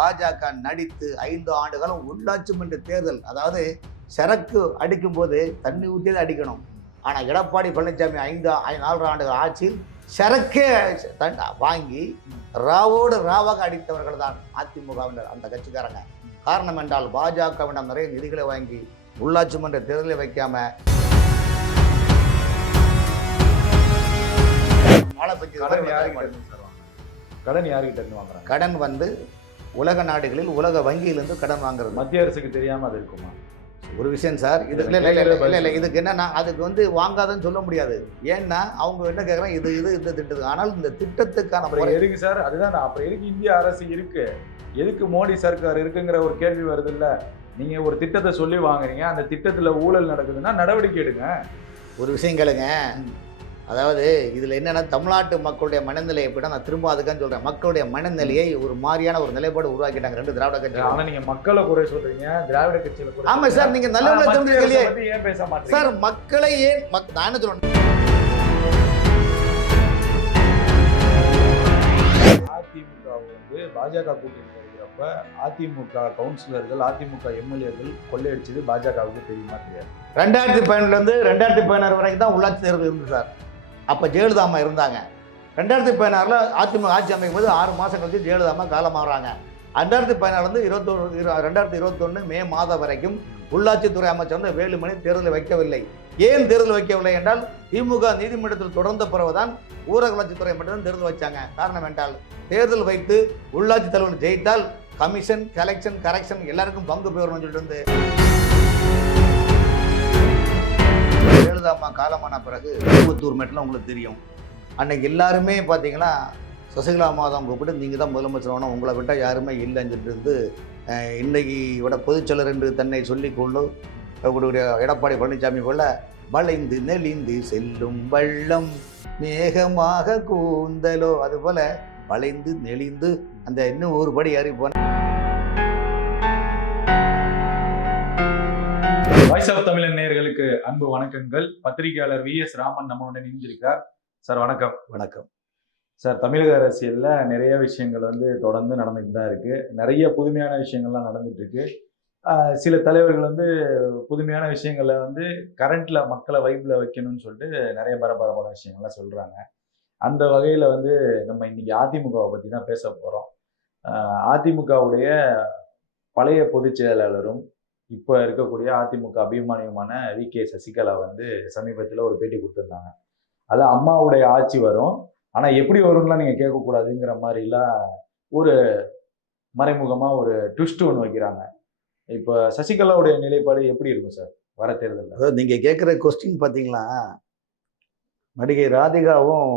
பாஜக நடித்து 5 ஆண்டு காலம் உள்ளாட்சி மன்ற தேர்தல், அதாவது சரக்கு அடிக்கும் போது தண்ணி ஊற்றி தான் அடிக்கணும். ஆனால் எடப்பாடி பழனிசாமி 4 ஆண்டுகள் ஆட்சியில் சரக்கே வாங்கி ராவோடு ராவாக அடித்தவர்கள் தான் அதிமுகவினர், அந்த கட்சிக்காரங்க. காரணம் என்றால் பாஜகவிடம் நிறைய நிதிகளை வாங்கி உள்ளாட்சி மன்ற தேர்தலில் வைக்காம மழை கடன் வந்து உலக நாடுகளில் உலக வங்கியிலிருந்து கடன் வாங்குறது. மத்திய அரசுக்கு தெரியாம அது இருக்குமா? ஒரு விஷயம் சார், இது இல்லை இதுக்கு என்னன்னா அதுக்கு வந்து வாங்காதன்னு சொல்ல முடியாது. ஏன்னா அவங்க என்ன கேட்குறாங்க, இது இந்த திட்டத்துக்கு. ஆனால் இந்த திட்டத்துக்கான எதுக்கு சார்? அதுதான் அப்புறம் எதுக்கு இந்திய அரசு இருக்கு, எதுக்கு மோடி சர்க்கார் இருக்குங்கிற ஒரு கேள்வி வருது இல்ல. நீங்க ஒரு திட்டத்தை சொல்லி வாங்குறீங்க, அந்த திட்டத்துல ஊழல் நடக்குதுன்னா நடவடிக்கை எடுங்க. ஒரு விஷயம் கேளுங்க, அதாவது இதில் என்னென்னா தமிழ்நாட்டு மக்களுடைய மனநிலை எப்படின்னா, நான் திரும்ப அதுக்கான்னு சொல்கிறேன், மக்களுடைய மனநிலையை ஒரு மாதிரியான ஒரு நிலைப்பாடு உருவாக்கிட்டாங்க 2 திராவிட கட்சி. ஆனால் நீங்கள் மக்களை குறை சொல்கிறீங்க, திராவிட கட்சியில். ஆமாம் சார், நீங்கள் நல்ல ஏன் பேச மாட்டீங்க சார்? மக்களை ஏன் நான் என்ன சொல்றேன், அதிமுக வந்து பாஜக கூட்டணி இருக்கிறப்ப அதிமுக கவுன்சிலர்கள், அதிமுக எம்எல்ஏக்கள் கொள்ளையடிச்சது பாஜகவுக்கு தெரியுமா? தெரியாது. 2015 2016 வரைக்கும் தான் உள்ளாட்சி தேர்தல் இருந்தது சார். அப்போ ஜெயலலிதா அம்மா இருந்தாங்க. 2016 அதிமுக ஆட்சி அமைக்கும் போது 6 மாதம் கழிச்சு ஜெயலலிதா அம்மா காலமாகறாங்க. 2016 2021 மே மாதம் வரைக்கும் உள்ளாட்சித்துறை அமைச்சர் வந்து வேலுமணி தேர்தலை வைக்கவில்லை. ஏன் தேர்தல் வைக்கவில்லை என்றால், திமுக நீதிமன்றத்தில் தொடர்ந்த பிறகுதான் ஊரக வளர்ச்சித்துறை மட்டும் தேர்தல் வச்சாங்க. காரணம் என்றால், தேர்தல் வைத்து உள்ளாட்சி தலைவர் ஜெயித்தால் கமிஷன், கலெக்ஷன், கரெக்ஷன் எல்லாருக்கும் பங்கு பெறணும்னு சொல்லிட்டு வந்து ஜெயலலிதா அம்மா காலமான பிறகு கோயம்புத்தூர் மெட்டில் உங்களுக்கு தெரியும், அன்னைக்கு எல்லாருமே பார்த்தீங்கன்னா சசிகலா அம்மா தான் கூப்பிட்டு நீங்கள் தான் முதலமைச்சர் வேணும், உங்களை விட்டால் யாருமே இல்லைன்னு சொல்லிட்டு இருந்து இன்னைக்கு விட பொதுச்செயலர் என்று தன்னை சொல்லிக்கொண்டு கூடிய எடப்பாடி பழனிசாமி போல வளைந்து நெளிந்து செல்லும் வள்ளம் மேகமாக கூந்தலோ, அதுபோல் வளைந்து நெளிந்து அந்த இன்னும் ஒரு படி ஏறி போன. வாய்ஸ் ஆஃப் தமிழன் நேயர்களுக்கு அன்பு வணக்கங்கள். பத்திரிகையாளர் VS ராமன் நம்மளுடன் இணைஞ்சிருக்கார். சார் வணக்கம். வணக்கம் சார். தமிழக அரசியல்ல நிறைய விஷயங்கள் வந்து தொடர்ந்து நடந்துட்டு தான் இருக்கு. நிறைய புதுமையான விஷயங்கள்லாம் நடந்துட்டு இருக்கு. சில தலைவர்கள் வந்து புதுமையான விஷயங்களை வந்து கரண்ட்ல மக்களை வைப்ல வைக்கணும்னு சொல்லிட்டு நிறைய பரபரப்பான விஷயங்கள்லாம் சொல்றாங்க. அந்த வகையில வந்து நம்ம இன்னைக்கு அதிமுகவை பத்தி தான் பேச போறோம். அதிமுகவுடைய பழைய பொதுச் செயலாளரும் இப்போ இருக்கக்கூடிய அதிமுக அபிமானியுமான VK சசிகலா வந்து சமீபத்தில் ஒரு பேட்டி கொடுத்துருந்தாங்க. அதில் அம்மாவுடைய ஆட்சி வரும், ஆனால் எப்படி வரும்லாம் நீங்கள் கேட்கக்கூடாதுங்கிற மாதிரிலாம் ஒரு மறைமுகமாக ஒரு ட்விஸ்ட் ஒன்று வைக்கிறாங்க. இப்போ சசிகலாவுடைய நிலைப்பாடு எப்படி இருக்கும் சார் வர தேர்தலில்? அதாவது நீங்கள் கேட்குற கொஸ்டின் பார்த்தீங்களா, நடிகை ராதிகாவும்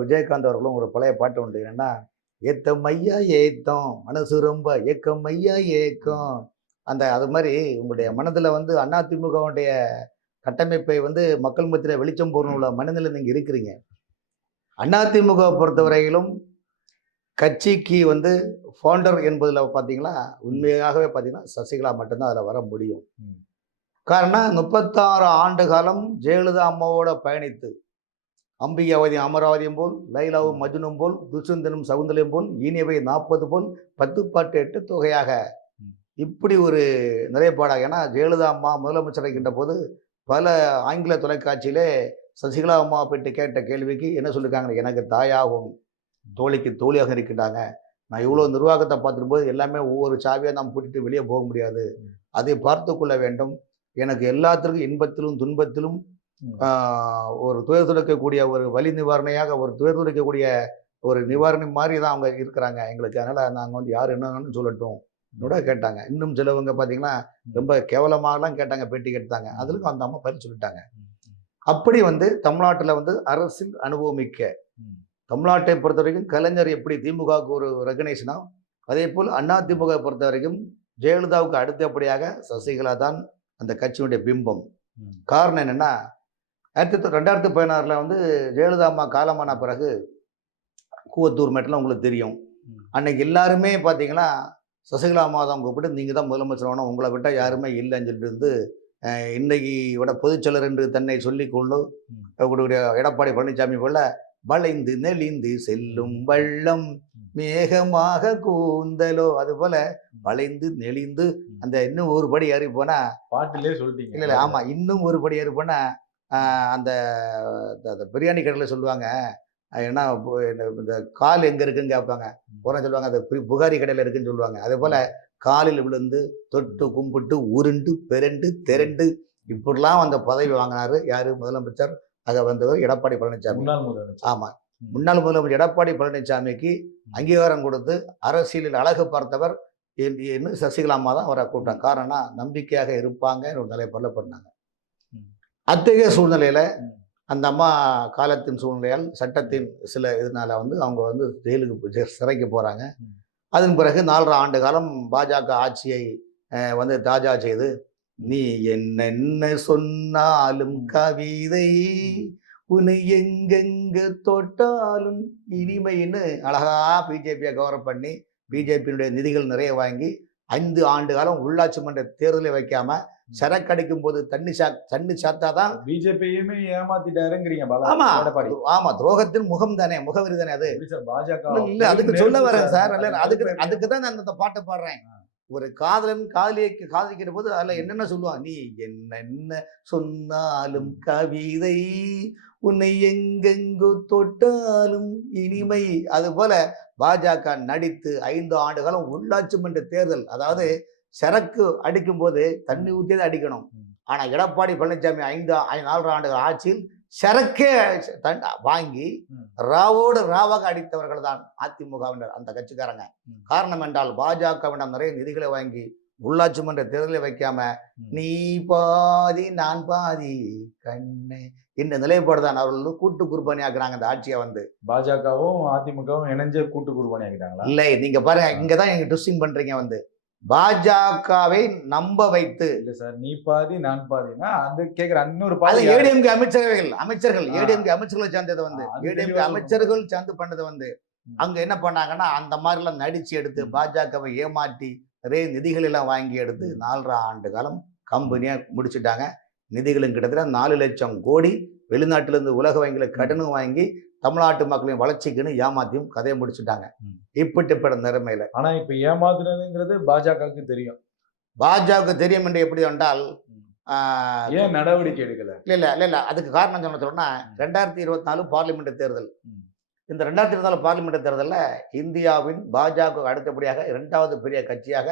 விஜயகாந்த் அவர்களும் ஒரு பழைய பாட்டு உண்டு, என்னன்னா ஏத்தம் ஐயா ஏத்தம் மனசு ரொம்ப ஏக்கம் ஐயா ஏக்கம். அது மாதிரி உங்களுடைய மனதில் வந்து அதிமுகவுடைய கட்டமைப்பை வந்து மக்கள் மத்தியில் வெளிச்சம் போடணும் உள்ள மனநிலை நீங்கள் இருக்கிறீங்க. அதிமுக பொறுத்தவரையிலும் கட்சிக்கு வந்து ஃபவுண்டர் என்பதில் பார்த்தீங்கன்னா உண்மையாகவே பார்த்தீங்கன்னா சசிகலா மட்டும்தான் அதில் வர முடியும். காரணம் 36 ஆண்டு காலம் ஜெயலலிதா அம்மாவோட பயணித்து அம்பிகாவதியும் அமராவதியும் போல், லைலாவும் மஜ்னும் போல், துஷ்யந்தனும் சகுந்தலையும் போல், இனியவை 40 போல், 10 பாட்டு 8 தொகையாக இப்படி ஒரு நிலைப்பாடாக. ஏன்னா ஜெயலலிதா அம்மா முதலமைச்சர் இருக்கின்ற போது பல ஆங்கில தொலைக்காட்சியிலே சசிகலா அம்மா போயிட்டு கேட்ட கேள்விக்கு என்ன சொல்லியிருக்காங்க, எனக்கு தாயாகவும் தோழிக்கு தோழியாக இருக்கின்றாங்க, நான் இவ்வளோ நிர்வாகத்தை பார்த்துட்டு போது எல்லாமே ஒவ்வொரு சாவியாக நாம் கூட்டிட்டு வெளியே போக முடியாது, அதை பார்த்து கொள்ள வேண்டும், எனக்கு எல்லாத்திற்கும் இன்பத்திலும் துன்பத்திலும் ஒரு துயர் துடைக்கக்கூடிய ஒரு வலி நிவாரணையாக, ஒரு துயர் துடைக்கக்கூடிய ஒரு நிவாரணை மாதிரி தான் அவங்க இருக்கிறாங்க எங்களுக்கு, அதனால் நாங்கள் வந்து யார் என்னன்னு சொல்லட்டும் கூட கேட்டாங்க. இன்னும் சிலவங்க பார்த்தீங்கன்னா ரொம்ப கேவலமாகலாம் கேட்டாங்க, பேட்டி கேட்டாங்க. அதுக்கும் அந்த அம்மா பதில் சொல்லிட்டாங்க. அப்படி வந்து தமிழ்நாட்டில் வந்து அரசியல் அனுபவமிக்க, தமிழ்நாட்டை பொறுத்த வரைக்கும் கலைஞர் எப்படி திமுகவுக்கு ஒரு ரெகனைஷனோ, அதே போல் அதிமுக பொறுத்த வரைக்கும் ஜெயலலிதாவுக்கு அடுத்தபடியாக சசிகலா தான் அந்த கட்சியுடைய பிம்பம். காரணம் என்னென்னா, 2016 வந்து ஜெயலலிதா அம்மா காலமான பிறகு கூவத்தூர் மெட்டில் உங்களுக்கு தெரியும், அன்னைக்கு எல்லாருமே பார்த்தீங்கன்னா சசிகலா அம்மா தான் கூப்பிட்டு நீங்கள் தான் முதலமைச்சர் வேணும், உங்களை விட்டால் யாருமே இல்லைன்னு சொல்லிட்டு இருந்து இன்னைக்கு விட பொதுச்செயலர் என்று தன்னை சொல்லிக்கொண்டு கூடிய எடப்பாடி பழனிசாமி போல வளைந்து நெளிந்து செல்லும் வள்ளம் மேகமாக கூந்தலோ அது போல வளைந்து நெளிந்து அந்த இன்னும் ஒரு படி ஏறி போனா பாட்டிலே சொல்லிட்டீங்க. இல்ல இல்ல ஆமா இன்னும் ஒரு படி ஏறி போனா அந்த அந்த பிரியாணி கடையில் சொல்லுவாங்க ஏன்னா இந்த கால் எங்க இருக்குன்னு கேட்பாங்க. போற சொல்லுவாங்க அது புகாரி கடையில் இருக்குன்னு சொல்லுவாங்க. அதே போல காலில் விழுந்து தொட்டு கும்பிட்டு உருண்டு பெரண்டு திரண்டு இப்படிலாம் அந்த பதவி வாங்கினாரு யாரு முதலமைச்சர் ஆக வந்தவர் எடப்பாடி பழனிசாமி. முன்னாள் முதலமைச்சர். ஆமா முன்னாள் முதலமைச்சர் எடப்பாடி பழனிசாமிக்கு அங்கீகாரம் கொடுத்து அரசியலில் அழகு பார்த்தவர் இன்னும் சசிகலா அம்மா தான் அவரை கூப்பிட்டாங்க. காரணம் நம்பிக்கையாக இருப்பாங்க ஒரு நிலைப்பாடுல பண்ணாங்க. அத்தகைய சூழ்நிலையில அந்த அம்மா காலத்தின் சூழ்நிலையால் சட்டத்தின் சில இதனால வந்து அவங்க வந்து ஜெயிலுக்கு சிறைக்கு போறாங்க. அதன் பிறகு 4.5 ஆண்டு காலம் பாஜக ஆட்சியை வந்து தாஜா செய்து நீ என்னென்ன சொன்னாலும் கவிதை உன்னை எங்கெங்க தொட்டாலும் இனிமைன்னு அழகா பிஜேபியை கவர்னர் பண்ணி பிஜேபியினுடைய நிதிகள் நிறைய வாங்கி 5 ஆண்டு காலம் உள்ளாட்சி மன்ற தேர்தலை வைக்காம சரக்கடிக்கும் போது தண்ணி சாத்தாதான் பிஜேபியுமே ஏமாத்திட்டாருங்கிறீங்க. ஆமா ஆமா துரோகத்தின் முகம் தானே முகவரி தானே அது. பாஜக இல்ல அதுக்கு சொல்ல வரேன் சார். அதுக்குதான் நான் அந்த பாட்டை பாடுறேன். ஒரு காதலன் காதலிக்கிற போது அதுல என்னென்ன சொல்லுவான் நீ என்னென்ன சொன்னாலும் கவிதை உன்னை எங்கெங்கு தொட்டாலும் இனிமை. அது போல பாஜக நடித்து 5 ஆண்டு காலம் உள்ளாட்சி மன்ற தேர்தல் அதாவது சரக்கு அடிக்கும் போது தண்ணி ஊற்றியதை அடிக்கணும். ஆனா எடப்பாடி பழனிசாமி 4 ஆண்டுகள் ஆட்சியில் சரக்கே வாங்கி ராவோடு ராவாக அடித்தவர்கள் தான் அதிமுகவினர் அந்த கட்சிக்காரங்க. காரணம் என்றால் பாஜகவிடம் நிறைய நிதிகளை வாங்கி உள்ளாட்சி மன்ற தேர்தலை வைக்காம நீ பாதி நான் பாதி கண்ணே இந்த நிலைப்பாடுதான் அவர்கள் கூட்டு குர்பானி ஆக்குறாங்க அந்த ஆட்சியை வந்து. பாஜகவும் அதிமுகவும் இணைஞ்ச கூட்டு குர்பானி ஆக்கிட்டாங்களா? இல்லை நீங்க பாருங்க இங்கதான் நீங்க ட்விஸ்டிங் பண்றீங்க வந்து பாஜகவை நம்ப வைத்து. இல்ல சார் நீ பாதி நான் பாதினா அந்த கேக்குற இன்னொரு பாதி ஏடிஎம்கே அமைச்சர்கள் ஏடிஎம்கே அமைச்சர்களை சேர்ந்தது வந்து ஏடிஎம்கே அமைச்சர்கள் சேர்ந்து பண்ணது வந்து அங்க என்ன பண்ணாங்கன்னா அந்த மாதிரி எல்லாம் நடிச்சு எடுத்து பாஜகவை ஏமாற்றி நிறைய நிதிகள் எல்லாம் வாங்கி எடுத்து 4.5 ஆண்டு காலம் கம்பெனியா முடிச்சுட்டாங்க. நிதிகளும் கிட்டத்தட்ட 4 லட்சம் கோடி வெளிநாட்டிலிருந்து உலக வங்கியில கடனும் வாங்கி தமிழ்நாட்டு மக்களின் வளர்ச்சிக்குன்னு ஏமாத்தியும் கதையை முடிச்சுட்டாங்க. இப்படிப்பட்ட நிலைமையில ஆனா இப்ப ஏமாத்துறதுங்கிறது பாஜகவுக்கு தெரியும். பாஜக தெரியும் என்று எப்படி என்றால் ஏன் நடவடிக்கை எடுக்கல? இல்ல அதுக்கு காரணம் சொன்னா 2024 பார்லிமெண்ட் தேர்தல். இந்த 2024 பார்லிமெண்ட் தேர்தலில் இந்தியாவின் பாஜக அடுத்தபடியாக 2வது பெரிய கட்சியாக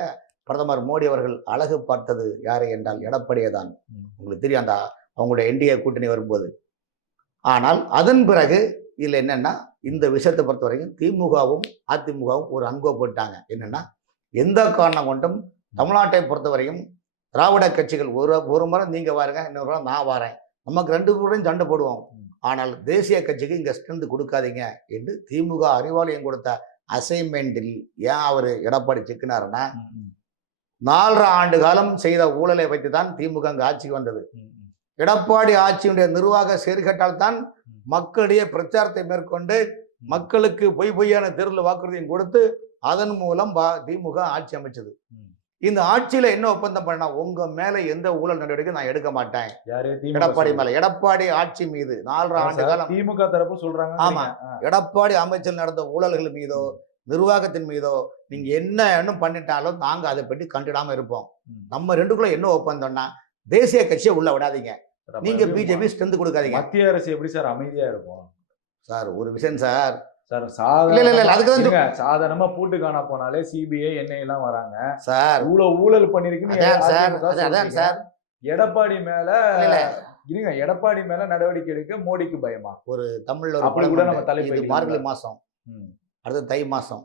பிரதமர் மோடி அவர்கள் அழகு பார்த்தது யாரை என்றால் எடப்பாடியை தான். உங்களுக்கு தெரியும் அந்த அவங்களுடைய என்டிஏ கூட்டணி வரும்போது. ஆனால் அதன் பிறகு இதில் என்னன்னா இந்த விஷயத்தை பொறுத்த வரைக்கும் திமுகவும் அதிமுகவும் ஒரு அன்பை போட்டாங்க. என்னன்னா எந்த காரணம் கொண்டும் தமிழ்நாட்டை பொறுத்தவரையும் திராவிட கட்சிகள் ஒரு முறை நீங்க வாருங்க இன்னொரு முறை நான் வரேன் நமக்கு 2 பேரும் சண்டை போடுவோம். ஆனால் தேசிய கட்சிக்கு இங்க ஸ்ட்ரென்த் கொடுக்காதீங்க என்று திமுக அறிவாலயம் கொடுத்த அசைன்மெண்டில் ஏன் அவர் எடப்பாடி சிக்கினாருன்னா 4.5 ஆண்டு காலம் செய்த ஊழலை வைத்துதான் திமுக அங்கு ஆட்சிக்கு வந்தது. எடப்பாடி ஆட்சியுடைய நிர்வாக சீர்கேட்டால் தான் மக்களிடையே பிரச்சாரத்தை மேற்கொண்டு மக்களுக்கு பொய்யான தேர்தல் வாக்குறுதியும் கொடுத்து அதன் மூலம் திமுக ஆட்சி அமைச்சது. இந்த ஆட்சியில என்ன ஒப்பந்தம் பண்ணா உங்க மேல எந்த ஊழல் நடவடிக்கை நான் எடுக்க மாட்டேன். எடப்பாடி மேல எடப்பாடி ஆட்சி மீது 4.5 ஆண்டு காலம் திமுக தரப்பு சொல்றாங்க. ஆமா எடப்பாடி அமைச்சர் நடந்த ஊழல்கள் மீதோ நிர்வாகத்தின் மீதோ நீங்க என்ன பண்ணிட்டாலும் நாங்க அதை பற்றி கண்டிடாம இருப்போம். நம்ம ரெண்டுக்குள்ள என்ன ஒப்பந்தம்னா தேசிய கட்சியை உள்ள விடாதீங்க, நீங்க பிஜேபி ஸ்ட்ரென்த் கொடுக்காதீங்க. மத்திய அரசு எப்படி சார் அமைதியா இருக்கும் சார்? ஒரு விஷயம் சார் சாதாரணமா பூட்டு காணா போனாலே சிபிஐ என்ஐ எல்லாம் வராங்க சார். இவ்வளவு ஊழல் பண்ணிருக்கு சார். எடப்பாடி மேல இருங்க, எடப்பாடி மேல நடவடிக்கை எடுக்க மோடிக்கு பயமா? ஒரு தமிழ்ல அப்படி கூட நம்ம தலைப்பு மார்கழி மாசம் அடுத்து தை மாசம்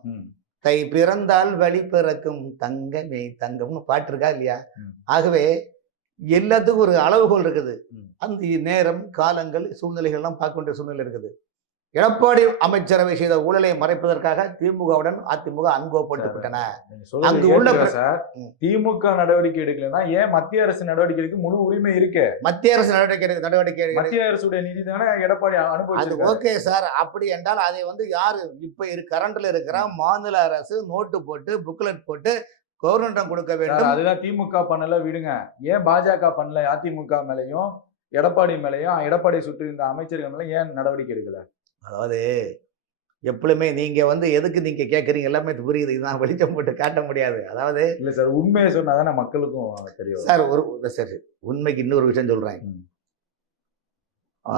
தை பிறந்தால் வழி பிறக்கும் தங்கமே தங்கம்னு பாட்டு இருக்கா இல்லையா? ஆகவே எல்லாத்துக்கும் ஒரு அளவுகோல் இருக்குது. அந்த நேரம் காலங்கள் சூழ்நிலைகள் எல்லாம் பார்க்க வேண்டிய சூழ்நிலை இருக்குது. எடப்பாடி அமைச்சரவை செய்த ஊழலை மறைப்பதற்காக திமுகவுடன் அதிமுக அன்கோப்பட்டு விட்டன. அங்கு உள்ள திமுக நடவடிக்கை எடுக்கலன்னா ஏன் மத்திய அரசு நடவடிக்கை எடுக்க முழு உரிமை இருக்கு. மத்திய அரசு நடவடிக்கை மத்திய அரசுடைய நிதி தானே எடப்பாடி அனுபவிச்சது. ஓகே சார், அப்படி என்றால் அதை வந்து யாரு இப்ப கரண்ட்ல இருக்கிற மாநில அரசு நோட்டு போட்டு புக்லெட் போட்டு கவர்மெண்ட் கொடுக்க வேண்டும். அதுதான் திமுக பண்ணல விடுங்க. ஏன் பாஜக பண்ணல? அதிமுக மேலையும் எடப்பாடி மேலையும் எடப்பாடி சுற்றி இருந்த அமைச்சர்கள் மேல ஏன் நடவடிக்கை எடுக்கல? அதாவது எப்பவுமே நீங்க வந்து எதுக்கு நீங்க கேட்குறீங்க எல்லாமே புரியுது. இதுதான் வெளிச்சம் போட்டு காட்ட முடியாது. அதாவது இல்ல சார், உண்மையை சொன்னாதானே மக்களுக்கும் தெரியும். சார் சரி உண்மைக்கு இன்னொரு விஷயம் சொல்றேன். ம். ஆ,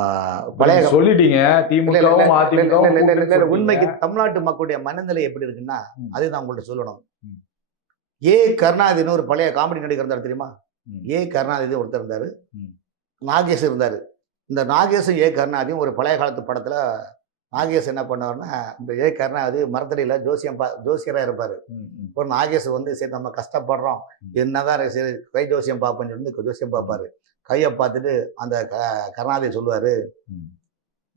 இப்ப பழைய நீங்க சொல்லிட்டீங்க, இல்ல, இல்ல, திமுகவும் இல்ல, அதிமுகவும் இல்ல, இல்ல, இல்ல, கூட்டணி இல்ல, உண்மைக்கு சொல்லிட்டீங்க. தமிழ்நாட்டு மக்களுடைய மனநிலை எப்படி இருக்குன்னா, ம். அதுதான் உங்கள்ட்ட சொல்லணும். ம். ஏ கருணாநிதினு ஒரு பழைய காமெடி நடிகர் இருந்தார் தெரியுமா? ம். ஏ கருணாநிதி ஒருத்தர் இருந்தாரு. ம். நாகேஷ் இருந்தாரு. இந்த நாகேஷும் ஏ கருணாநிதியும் ஒரு பழைய காலத்து படத்துல நாகேஷ் என்ன பண்ணுவாருன்னா, இந்த ஏ கருணாநிதி மரத்தடியில ஜோசியரா இருப்பாரு. ம். ம். இப்போ நாகேஷ் வந்து சரி நம்ம கஷ்டப்படுறோம். ம். என்னதான் சரி கை ஜோசியம் பார்ப்போம்னு சொல்லி ஜோசியம் பார்ப்பாரு. கைய பார்த்துட்டு அந்த கருணாநிதி சொல்லுவாரு, ம்.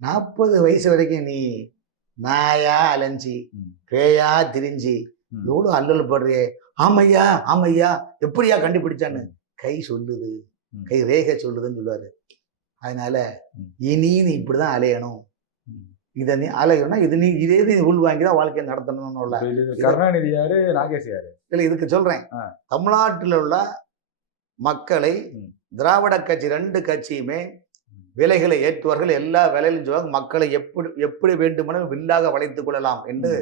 40 வயசு வரைக்கும் நீ நாயா அலைஞ்சி ம். பேயா திரிஞ்சி ம். எவ்வளோ அல்லல் படுறியே. ஆமையா ஆமையா எப்படியா கண்டுபிடிச்சான்னு கை சொல்லுது, ம். கை ரேகை சொல்லுதுன்னு சொல்லுவாரு. அதனால ம். இனி நீ இப்படிதான் அலையணும். ம். இதை நீ அலையணும்னா இதே நீ உள் வாங்கி தான் வாழ்க்கையை நடத்தணும்னு இப்ப இது கருணாநிதி யாரு, நாகேஷ் யாரு? இல்லை இதுக்கு சொல்றேன். தமிழ்நாட்டில் உள்ள மக்களை ம். திராவிட கட்சி 2 கட்சியுமே விலைகளை ஏற்றுவார்கள். எல்லா விலையிலும் சொல்லுவாங்க மக்களை எப்படி வேண்டுமெனும் வில்லாக வளைத்துக் கொள்ளலாம் என்று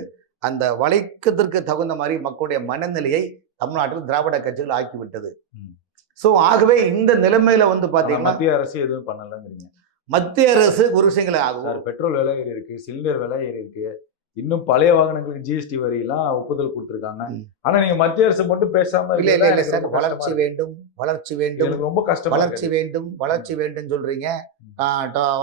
அந்த வளைக்கத்திற்கு தகுந்த மாதிரி மக்களுடைய மனநிலையை தமிழ்நாட்டில் திராவிட கட்சிகள் ஆக்கிவிட்டது. ம். ஸோ ஆகவே இந்த நிலைமையில வந்து பாத்தீங்கன்னா மத்திய அரசு எதுவும் பண்ணலங்கிறீங்க. மத்திய அரசு ஒரு விஷயங்களை சார், ஆகும். பெட்ரோல் விலை ஏறி இருக்கு, சிலிண்டர் விலை ஏறி இருக்கு, இன்னும் பழைய வாகனங்களுக்கு ஜிஎஸ்டி வரி எல்லாம் ஒப்புதல் கொடுத்திருக்காங்க. ம். ஆனா நீங்க மத்திய அரசு மட்டும் பேசாம இல்ல இருக்கறதுல இல்ல எனக்கு சார், ரொம்ப கஷ்டமா வளர்ச்சி இருக்கு. வேண்டும் வளர்ச்சி வேண்டும் எனக்கு ரொம்ப கஷ்டமா வளர்ச்சி இருக்கு. வேண்டும் வளர்ச்சி வேண்டும் சொல்றீங்க.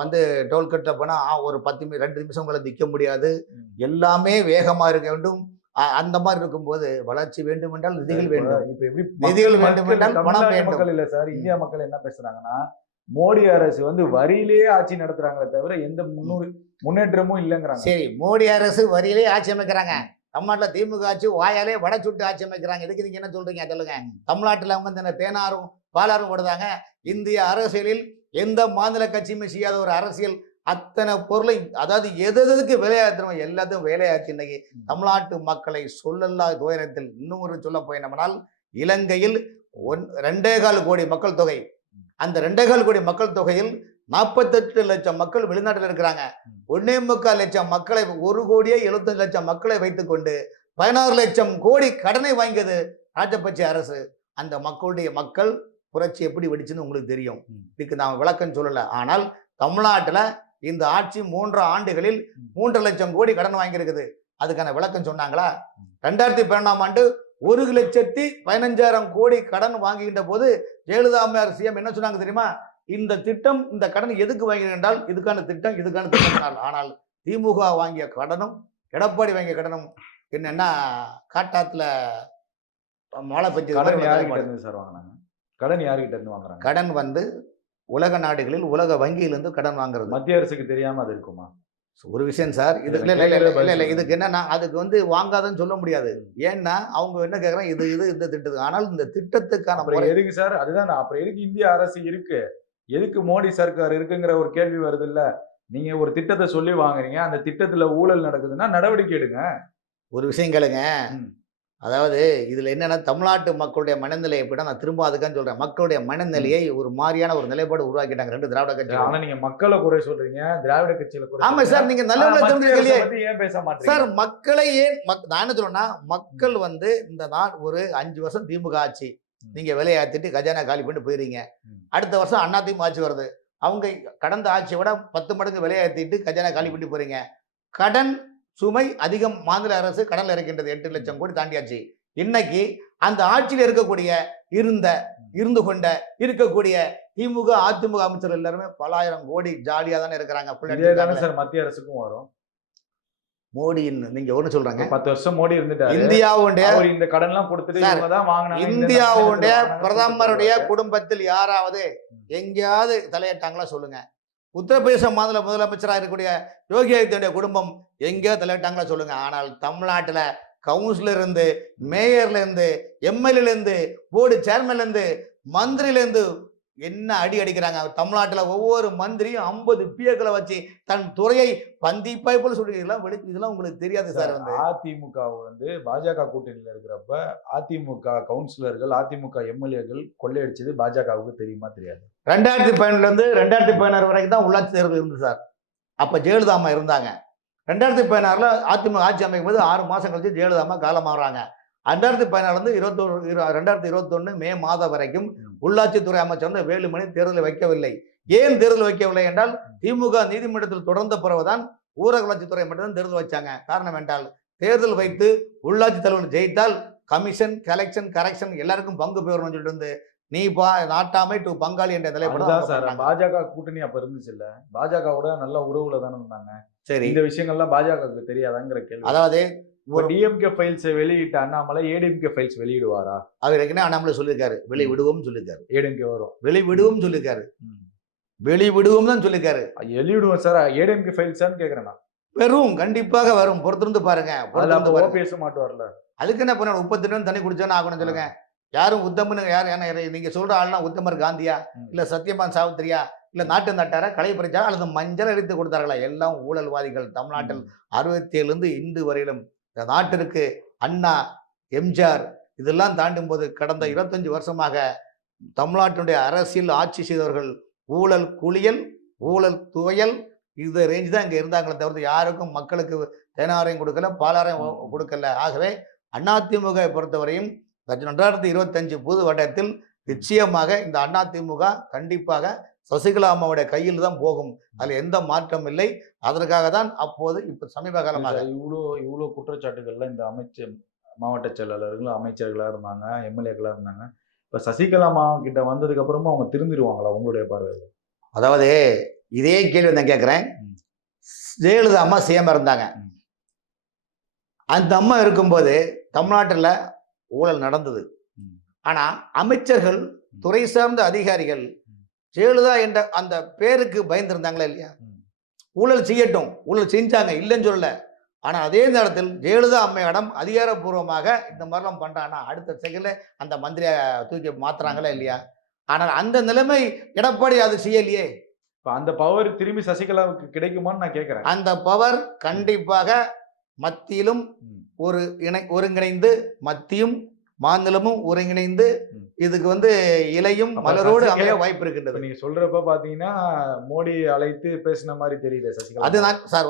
வந்து டோல்கேட்ல போனா ஒரு 2 நிமிஷம் உங்களை நிக்க முடியாது. ம். எல்லாமே வேகமா இருக்க வேண்டும். அந்த மாதிரி இருக்கும்போது வளர்ச்சி வேண்டும் என்றால் நிதிகள் வேண்டும். இப்ப எப்படி நிதிகள் மக்கள் வேண்டும் என்றால் பணம் தமிழ்நாட்டு வேண்டும். மக்கள் இல்ல சார், இந்தியா மக்கள் என்ன பேசுறாங்கன்னா, மோடி அரசு வந்து வரியிலேயே ஆட்சி நடத்துறாங்களே தவிர எந்த முன்னேற்றமும் இல்லைங்கிறாங்க. சரி, மோடி அரசு வரியிலே ஆட்சி அமைக்கிறாங்க. தமிழ்நாட்டில் திமுக ஆட்சி வாயாலே வடை சுட்டு ஆட்சி அமைக்கிறாங்க. இதுக்கு நீங்க என்ன சொல்றீங்க சொல்லுங்க. தமிழ்நாட்டில் அவங்க இந்த தேனாரும் பாலாரும் ஓடுதாங்க. இந்திய அரசியலில் எந்த மாநில கட்சியுமே செய்யாத ஒரு அரசியல் அத்தனை பொருளை அதாவது எதுக்கு வேலையாற்றணும் எல்லாத்தையும் வேலையாற்றி இன்னைக்கு தமிழ்நாட்டு மக்களை சொல்லல்லா துயரத்தில் இன்னும் ஒரு சொல்ல போயினோம்னால் இலங்கையில் 2.25 கோடி மக்கள் தொகை. அந்த 2.25 கோடி மக்கள் தொகையில் 48 லட்சம் மக்கள் வெளிநாட்டில் இருக்கிறாங்க. 1.25 லட்சம் மக்களை 1,75 லட்சம் மக்களை வைத்துக் கொண்டு 16 லட்சம் கோடி கடனை வாங்கியது ராஜபக்சே அரசு. அந்த மக்கள் புரட்சி எப்படி வெடிச்சுன்னு உங்களுக்கு தெரியும். இதுக்கு நான் விளக்கம் சொல்லல. ஆனால் தமிழ்நாட்டில் இந்த ஆட்சி 3 ஆண்டுகளில் 3 லட்சம் கோடி கடன் வாங்கியிருக்குது. அதுக்கான விளக்கம் சொன்னாங்களா? 2012ஆம் ஆண்டு 1,15,000 கோடி கடன் வாங்குகின்ற போது ஜெயலலிதா அம்மையார் சிஎம் என்ன சொன்னாங்க தெரியுமா? இந்த திட்டம் இந்த கடன் எதுக்கு வாங்கினேன் என்றால் இதுக்கான திட்டம். ஆனால் திமுக வாங்கிய கடனும் எடப்பாடி வாங்கிய கடனும் என்னன்னா காட்டாத்துல மழை பெஞ்சது. கடன் யார்கிட்ட இருந்து சார் வாங்குறாங்க? கடன் யார்கிட்ட இருந்து வாங்குறாங்க? கடன் வந்து உலக நாடுகளில் உலக வங்கியிலிருந்து கடன் வாங்குறது. மத்திய அரசுக்கு தெரியாம அது இருக்குமா? ஒரு விஷயம் சார், இது இல்ல இதுக்கு என்னன்னா அதுக்கு வந்து வாங்காதன்னு சொல்ல முடியாது. ஏன்னா அவங்க என்ன கேட்கறாங்க, இது இந்த திட்டத்துக்கு. ஆனால் இந்த திட்டத்துக்கான அப்புறம் எதுக்கு சார்? அதுதான் அப்புறம் எதுக்கு இந்திய அரசு இருக்கு, எதுக்கு மோடி சர்க்கார் இருக்குங்கிற ஒரு கேள்வி வருது இல்ல. நீங்க ஒரு திட்டத்தை சொல்லி வாங்குறீங்க, அந்த திட்டத்துல ஊழல் நடக்குதுன்னா நடவடிக்கை எடுங்க. ஒரு விஷயம் கேளுங்க. அதாவது இதுல என்னன்னா தமிழ்நாட்டு மக்களுடைய மனநிலை எப்படின்னா, நான் திரும்ப அதுக்கான்னு சொல்றேன், மக்களுடைய மனநிலையை ஒரு மாதிரியான ஒரு நிலைப்பாடு உருவாக்கிட்டாங்க 2 திராவிட கட்சி. ஆனா நீங்க மக்களை குறை சொல்றீங்க, திராவிட கட்சியில குறை. ஆமா சார், நீங்க நல்ல ஏன் பேச மாட்டீங்க சார்? மக்களை ஏன் நான் என்ன சொல்றேன்னா, மக்கள் வந்து இந்த நாள் ஒரு 5 வருஷம் திமுக ஆட்சி, நீங்க விலையாத்திட்டு கஜானா காலி பண்ணி போயிருங்க. அடுத்த வருஷம் அதிமுக ஆட்சி வருது, அவங்க கடந்த ஆட்சியை விட 10 மடங்கு விலையாத்திட்டு கஜானா காலி பண்ணி போறீங்க. கடன் சுமை அதிகம், மாநில அரசு கடன்ல இருக்கின்றது. 8 லட்சம் கோடி தாண்டியாச்சு. இன்னைக்கு அந்த ஆட்சியில் இருந்து இருக்கக்கூடிய திமுக அதிமுக அமைச்சர் எல்லாருமே பலாயிரம் கோடி ஜாலியா தானே இருக்கிறாங்க. சார் மத்திய அரசுக்கும் வரும். மோடியின் நீங்க ஒண்ணு சொல்றாங்க, 10 வருஷம் மோடி இருந்துட்டாரு. இந்தியாவுடைய இந்த கடன் எல்லாம் கொடுத்துட்டு இவங்க தான் வாங்குனாங்க. இந்தியாவுடைய பிரதமருடைய குடும்பத்தில் யாராவது எங்கேயாவது தலையிட்டாங்களா சொல்லுங்க. உத்தரப்பிரதேச மாநில முதலமைச்சராக இருக்கக்கூடிய யோகி ஆதித்யநாத் குடும்பம் எங்கேயோ தலையிட்டாங்களா சொல்லுங்க. ஆனால் தமிழ்நாட்டில் கவுன்சிலர் இருந்து, மேயர்ல இருந்து, எம்எல்ஏல இருந்து, போர்டு சேர்மன்ல இருந்து, மந்திரில இருந்து என்ன அடிக்கிறாங்க. தமிழ்நாட்டில் ஒவ்வொரு மந்திரியும் 50 பிஏக்களை வச்சு தன் துறையை பந்திப்பாய் போல சொல்லி இதெல்லாம் உங்களுக்கு தெரியாது சார். வந்து அதிமுக வந்து பாஜக கூட்டணியில் இருக்கிறப்ப அதிமுக கவுன்சிலர்கள், அதிமுக எம்எல்ஏக்கள் கொள்ளையடிச்சது பாஜகவுக்கு தெரியுமா தெரியாது? 2012 இருந்து 2016 வரைக்கும் தான் உள்ளாட்சி தேர்தல் இருந்தது சார். அப்ப ஜெயலலிதா அம்மா இருந்தாங்க. 2016 அதிமுக ஆட்சி அமைக்கும் போது 6 மாசம் கழிச்சு ஜெயலலிதா அம்மா காலமாகறாங்க. 2014 2021 மே மாதம் வரைக்கும் உள்ளாட்சித்துறை அமைச்சர் வந்து வேலுமணி தேர்தலை வைக்கவில்லை. ஏன் தேர்தல் வைக்கவில்லை என்றால் திமுக நீதிமன்றத்தில் தொடர்ந்த பிறகுதான் ஊரக வளர்ச்சித்துறை மட்டும்தான் தேர்தல் வச்சாங்க. காரணம் என்றால் தேர்தல் வைத்து உள்ளாட்சி தலைவர் ஜெயித்தால் கமிஷன், கலெக்ஷன், கரெக்ஷன் எல்லாருக்கும் பங்கு பெறணும்னு சொல்லிட்டு வந்து நீ நாட்டாமை டு பங்காளி என்ற அதுதான் சார் நிலைப்படம். பாஜக கூட்டணி அப்ப இருந்துச்சு இல்ல, பாஜகவோட நல்ல உறவுல தானே இருந்தாங்க. சரி, இந்த விஷயங்கள்லாம் பாஜகவுக்கு தெரியாதாங்கிற கேள்வி. அதாவது ஒரு டிஎம்கே ஃபைல்ஸ் வெளியிட்ட அண்ணாமலை ஏடிஎம்கே ஃபைல்ஸ் வெளியிடுவாரா? அவர் ஏற்கனவே அண்ணாமலை சொல்லியிருக்காரு, வெளிவிடுவோம் சொல்லியிருக்காரு, ஏடிஎம்கே வரும், வெளிவிடுவோம் சொல்லியிருக்காரு, வெளிவிடுவோம் தான் சொல்லியிருக்காரு. வெளியிடுவோம் சார். ஏடிஎம்கே ஃபைல்ஸான்னு கேக்குறேன். வரும், கண்டிப்பாக வரும். பொறுத்திருந்து பாருங்க. ஓபிஎஸ் மாட்டுவார்ல, அதுக்கு என்ன பண்ண 32 தண்ணி குடிச்சோன்னு ஆகணும் சொல்லுங்க. யாரும் உத்தமன்னு யார் என்ன நீங்க சொல்ற ஆள்லாம் உத்தமர் காந்தியா, இல்ல சத்யபான் சாவித்திரியா, இல்ல நாட்டு நட்டாரா, களை பறிச்சா, அல்லது மஞ்சள் அடித்து கொடுத்தார்களா? எல்லாம் ஊழல்வாதிகள். தமிழ்நாட்டில் 67 இன்று வரையிலும் இந்த நாட்டிற்கு அண்ணா, எம்ஜிஆர் இதெல்லாம் தாண்டும் போது கடந்த 25 வருஷமாக தமிழ்நாட்டினுடைய அரசியல் ஆட்சி செய்தவர்கள் ஊழல் குளியல், ஊழல் துவையல், இது ரேஞ்ச் தான் இங்க இருந்தாங்களே தவிர்த்து யாருக்கும் மக்களுக்கு தேனாரையும் கொடுக்கல, பாலாரையும் கொடுக்கல. ஆகவே அதிமுக பொறுத்தவரையும் 2025 பொது வட்டத்தில் நிச்சயமாக இந்த அதிமுக கண்டிப்பாக சசிகலா அம்மாவுடைய கையில் தான் போகும். அதில் எந்த மாற்றம் இல்லை. அதற்காக தான் அப்போது இப்ப சமீப காலமாக இவ்வளோ குற்றச்சாட்டுகள்ல இந்த மாவட்ட செயலாளர்கள் அமைச்சர்களா இருந்தாங்க, எம்எல்ஏக்களா இருந்தாங்க. இப்ப சசிகலா அம்மா கிட்ட வந்ததுக்கு அப்புறமா அவங்க திருந்திருவாங்களா உங்களுடைய பார்வையில்? அதாவது இதே கேள்வி நான் கேட்கிறேன். ஜெயலலிதா அம்மா சிஎம் இருந்தாங்க. அந்த அம்மா இருக்கும்போது தமிழ்நாட்டில் ஊழல் நடந்தது. ஆனா அமைச்சர்கள், துறை சார்ந்த அதிகாரிகள் ஜெயலலிதா என்ற அந்த பேருக்கு பயந்திருந்தாங்களா இல்லையா? ஊழல் செய்யட்டும், ஊழல் செஞ்சாங்க, இல்லைன்னு சொல்லல. ஆனா அதே நேரத்தில் ஜெயலலிதா அம்மையிடம் அதிகாரப்பூர்வமாக இந்த மாதிரிலாம் பண்றாங்கன்னா அடுத்த செகண்ட்ல அந்த மந்திரியை தூக்கி மாத்துறாங்களா இல்லையா? ஆனால் அந்த நிலைமை எடப்பாடி அது செய்யலையே. அந்த பவர் திரும்பி சசிகலாவுக்கு கிடைக்குமான்னு நான் கேட்கிறேன். அந்த பவர் கண்டிப்பாக மத்தியிலும் ஒருங்கிணைந்து, மத்தியும் மாநிலமும் ஒருங்கிணைந்து இதுக்கு வந்து இலையும் மலரோடு அமைய வாய்ப்பு இருக்கின்றது. நீங்க சொல்றப்ப பாத்தீங்கன்னா மோடி அழைத்து பேசின மாதிரி தெரியுது சசிகலா. அதுதான் சார்,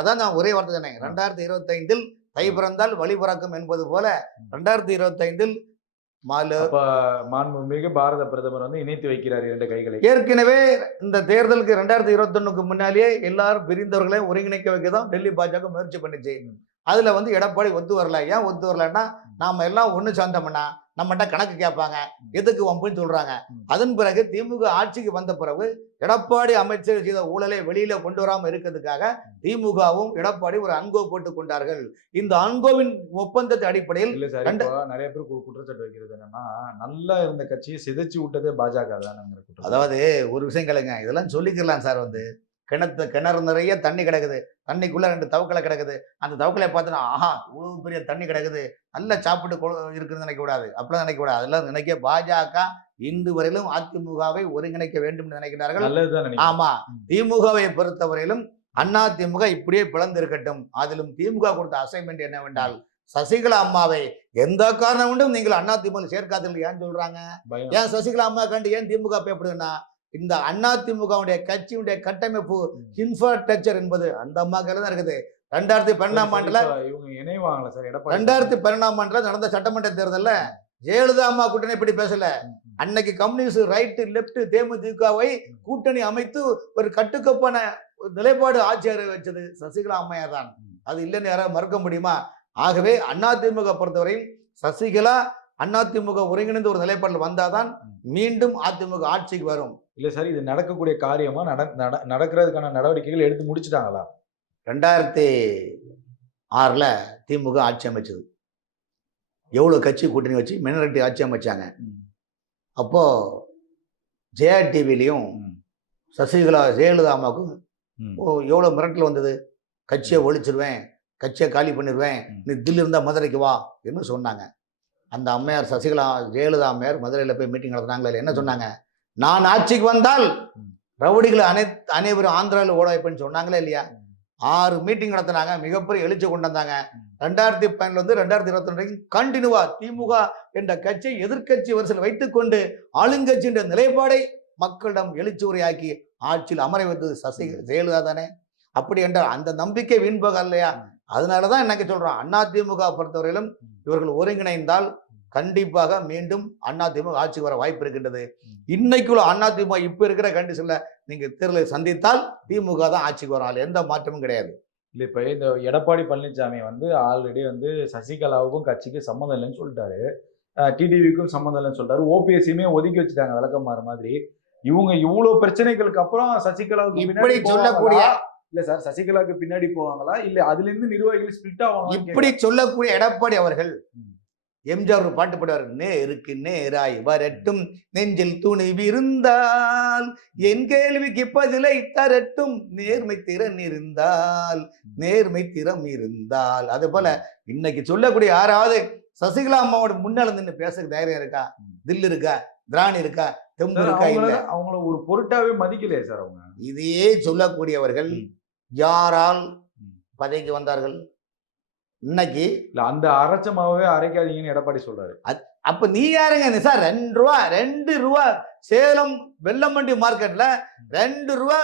அதான் நான் ஒரே வார்த்தை சொன்னேன். 2025 தை பிறந்தால் வழி பிறக்கும் என்பது போல 2025 மாண்புமிகு பாரத பிரதமர் வந்து இணைத்து வைக்கிறார் 2 கைகளை. ஏற்கனவே இந்த தேர்தலுக்கு 2021க்கு முன்னாலேயே எல்லாரும் பிரிந்தவர்களை ஒருங்கிணைக்க வைக்கதான் டெல்லி பாஜக முயற்சி பண்ணிச்சு. அதுல வந்து எடப்பாடி ஒத்து வரல. ஏன் ஒத்து வரலன்னா, நாம எல்லாம் ஒண்ணு சேர்ந்தோம்னா நம்மகிட்ட கணக்கு கேட்பாங்க, எதுக்கு வம்புன்னு சொல்றாங்க. அதன் பிறகு திமுக ஆட்சிக்கு வந்த பிறகு எடப்பாடி அமைச்சர் செய்த ஊழலை வெளியில கொண்டு வராமல் இருக்கிறதுக்காக திமுகவும் எடப்பாடி ஒரு அன்கோ போட்டுக் கொண்டார்கள். இந்த அன்கோவின் ஒப்பந்தத்தை அடிப்படையில் இல்ல சார், நிறைய பேர் குற்றச்சாட்டு வைக்கிறது என்னன்னா, நல்லா இருந்த கட்சியை சிதைச்சு விட்டதே பாஜக தான். அதாவது ஒரு விஷயம் கேளுங்க, இதெல்லாம் சொல்லிக்கலாம் சார். வந்து கிணறு நிறைய தண்ணி கிடக்குது, தண்ணிக்குள்ள 2 தவக்கலை கிடக்குது. அந்த தவக்கலை பார்த்தோன்னா ஆஹா இவ்வளவு பெரிய தண்ணி கிடக்குது, நல்லா சாப்பிட்டு இருக்குன்னு நினைக்க கூடாது, அப்படிலாம் நினைக்க கூடாது. அதெல்லாம் நினைக்க பாஜக இன்று வரையிலும் அதிமுகவை ஒருங்கிணைக்க வேண்டும் என்று நினைக்கிறார்கள். ஆமா, திமுகவை பொறுத்தவரையிலும் அண்ணா திமுக இப்படியே பிளந்து இருக்கட்டும். அதிலும் திமுக கொடுத்த அசைன்மெண்ட் என்னவென்றால் சசிகலா அம்மாவை எந்த காரணம் கொண்டும் நீங்கள் அண்ணா திமுக சேர்க்காதீர்கள். ஏன் சொல்றாங்க? ஏன் சசிகலா அம்மா கண்டு ஏன் திமுக பேப்படுதுன்னா, இந்த அதிமுகவுடைய கட்சியுடைய கட்டமைப்பு இன்ஃப்ராஸ்ட்ரக்சர் என்பது அந்த அம்மா கையில தான் இருக்குது. 2012ஆம் ஆண்டுல 2012ஆம் ஆண்டுல நடந்த சட்டமன்ற தேர்தலில் ஜெயலலிதா அம்மா கூட்டணி இப்படி பேசல. அன்னைக்கு கம்யூனிஸ்ட் ரைட் லெப்ட் தேமுதிகவை கூட்டணி அமைத்து ஒரு கட்டுக்கோப்பான நிலைப்பாடு ஆட்சியரை வச்சது சசிகலா அம்மையார் தான். அது இல்லைன்னு யாராவது மறுக்க முடியுமா? ஆகவே அதிமுக பொறுத்தவரையும் சசிகலா அதிமுக ஒருங்கிணைந்து ஒரு நிலைப்பாட்டில் வந்தாதான் மீண்டும் அதிமுக ஆட்சிக்கு வரும். இல்ல சார், இது நடக்கக்கூடிய காரியமா? நடக்கிறதுக்கான நடவடிக்கைகள் எடுத்து முடிச்சுட்டாங்களா? 2006 திமுக ஆட்சி அமைச்சது. எவ்வளவு கட்சி கூட்டணி வச்சு மைனாரிட்டி ஆட்சி அமைச்சாங்க. அப்போ ஜெயா டிவிலையும் சசிகலா ஜெயலலிதா அம்மாவுக்கும் எவ்வளவு மிரட்டல் வந்தது. கட்சியை ஒழிச்சிருவேன், கட்சியை காலி பண்ணிடுவேன், நீ தில்லி இருந்தா மதுரைக்கு வா என்று சொன்னாங்க. அந்த அம்மையார் சசிகலா ஜெயலலிதா அம்மையார் மதுரையில் போய் மீட்டிங் நடத்தினாங்களே, என்ன சொன்னாங்க? நான் ஆட்சிக்கு வந்தால் ரவுடிகளை அனைவரும் ஆந்திராவில் ஓட வைப்பேன்னு சொன்னாங்களே இல்லையா? 6 மீட்டிங் நடத்தினாங்க, மிகப்பெரிய எழுச்சி கொண்டு வந்தாங்க. 2012 2022 கண்டினியூவா திமுக என்ற கட்சியை எதிர்கட்சி வரிசையில் வைத்துக் கொண்டு ஆளுங்கட்சி என்ற நிலைப்பாடை மக்களிடம் எழுச்சி உரையாக்கி ஆட்சியில் அமர வைத்தது ஜெயலலிதா தானே. அப்படி என்றால் அந்த நம்பிக்கை வீண் போக இல்லையா? அதனாலதான் இன்னைக்கு சொல்றோம், அதிமுக பொறுத்தவரையிலும் இவர்கள் ஒருங்கிணைந்தால் கண்டிப்பாக மீண்டும் அதிமுக ஆட்சிக்கு வர வாய்ப்பு இருக்கின்றது. இன்னைக்குள்ள அதிமுக இப்ப இருக்கிற கண்டிஷன்ல நீங்க தேர்தலை சந்தித்தால் திமுக தான் ஆட்சிக்கு வரும். அதுல எந்த மாற்றமும் கிடையாது. இல்ல இப்ப இந்த எடப்பாடி பழனிசாமி வந்து ஆல்ரெடி வந்து சசிகலாவுக்கும் கட்சிக்கு சம்மந்தம் இல்லைன்னு சொல்லிட்டாரு. டிடிவிக்கும் சம்மந்தம் இல்லைன்னு சொல்லிட்டாரு. ஓபிஎஸ்சியுமே ஒதுக்கி வச்சுட்டாங்க விளக்கமாறு மாதிரி. இவங்க இவ்வளவு பிரச்சனைகளுக்கு அப்புறம் சசிகலாவுக்கு இப்படி பின்னாடி சொல்லக்கூடிய போவாங்களா? இல்ல சார், சசிகலாவுக்கு பின்னாடி போவாங்களா இல்ல அதுல இருந்து நிர்வாகிகள் ஸ்பிளிட் ஆவாங்க? இப்படி சொல்லக்கூடிய எடப்பாடி அவர்கள் எம்ஜிஆர் ஒரு பாட்டு பாடுவார், நேருக்கு நேராய் வரட்டும் நெஞ்சில் துணிவு இருந்தால் என் கேள்விக்கு பதிலை தரட்டும் நேர்மை திறன் இருந்தால் நேர்மை திறம் இருந்தால். அது போல இன்னைக்கு சொல்லக்கூடிய யாராவது சசிகலா அம்மாவோட முன்னால நின்று பேசுறதுக்கு தைரியம் இருக்கா? தில் இருக்கா? திராணி இருக்கா? தெம்பு இருக்கா? இல்ல. அவங்கள ஒரு பொருட்டாவே மதிக்கலையே சார் அவங்க. இதையே சொல்லக்கூடியவர்கள் யாரால் பதவிக்கு வந்தார்கள்? இன்னைக்கு இல்ல அந்த அரைச்சமாவே அரைக்காதீங்கன்னு எடப்பாடி சொல்றாரு. அப்ப நீ யாருங்க சார்? 2 ரூபா சேலம் வெள்ளம் மண்டி மார்க்கெட்ல 2 ரூபா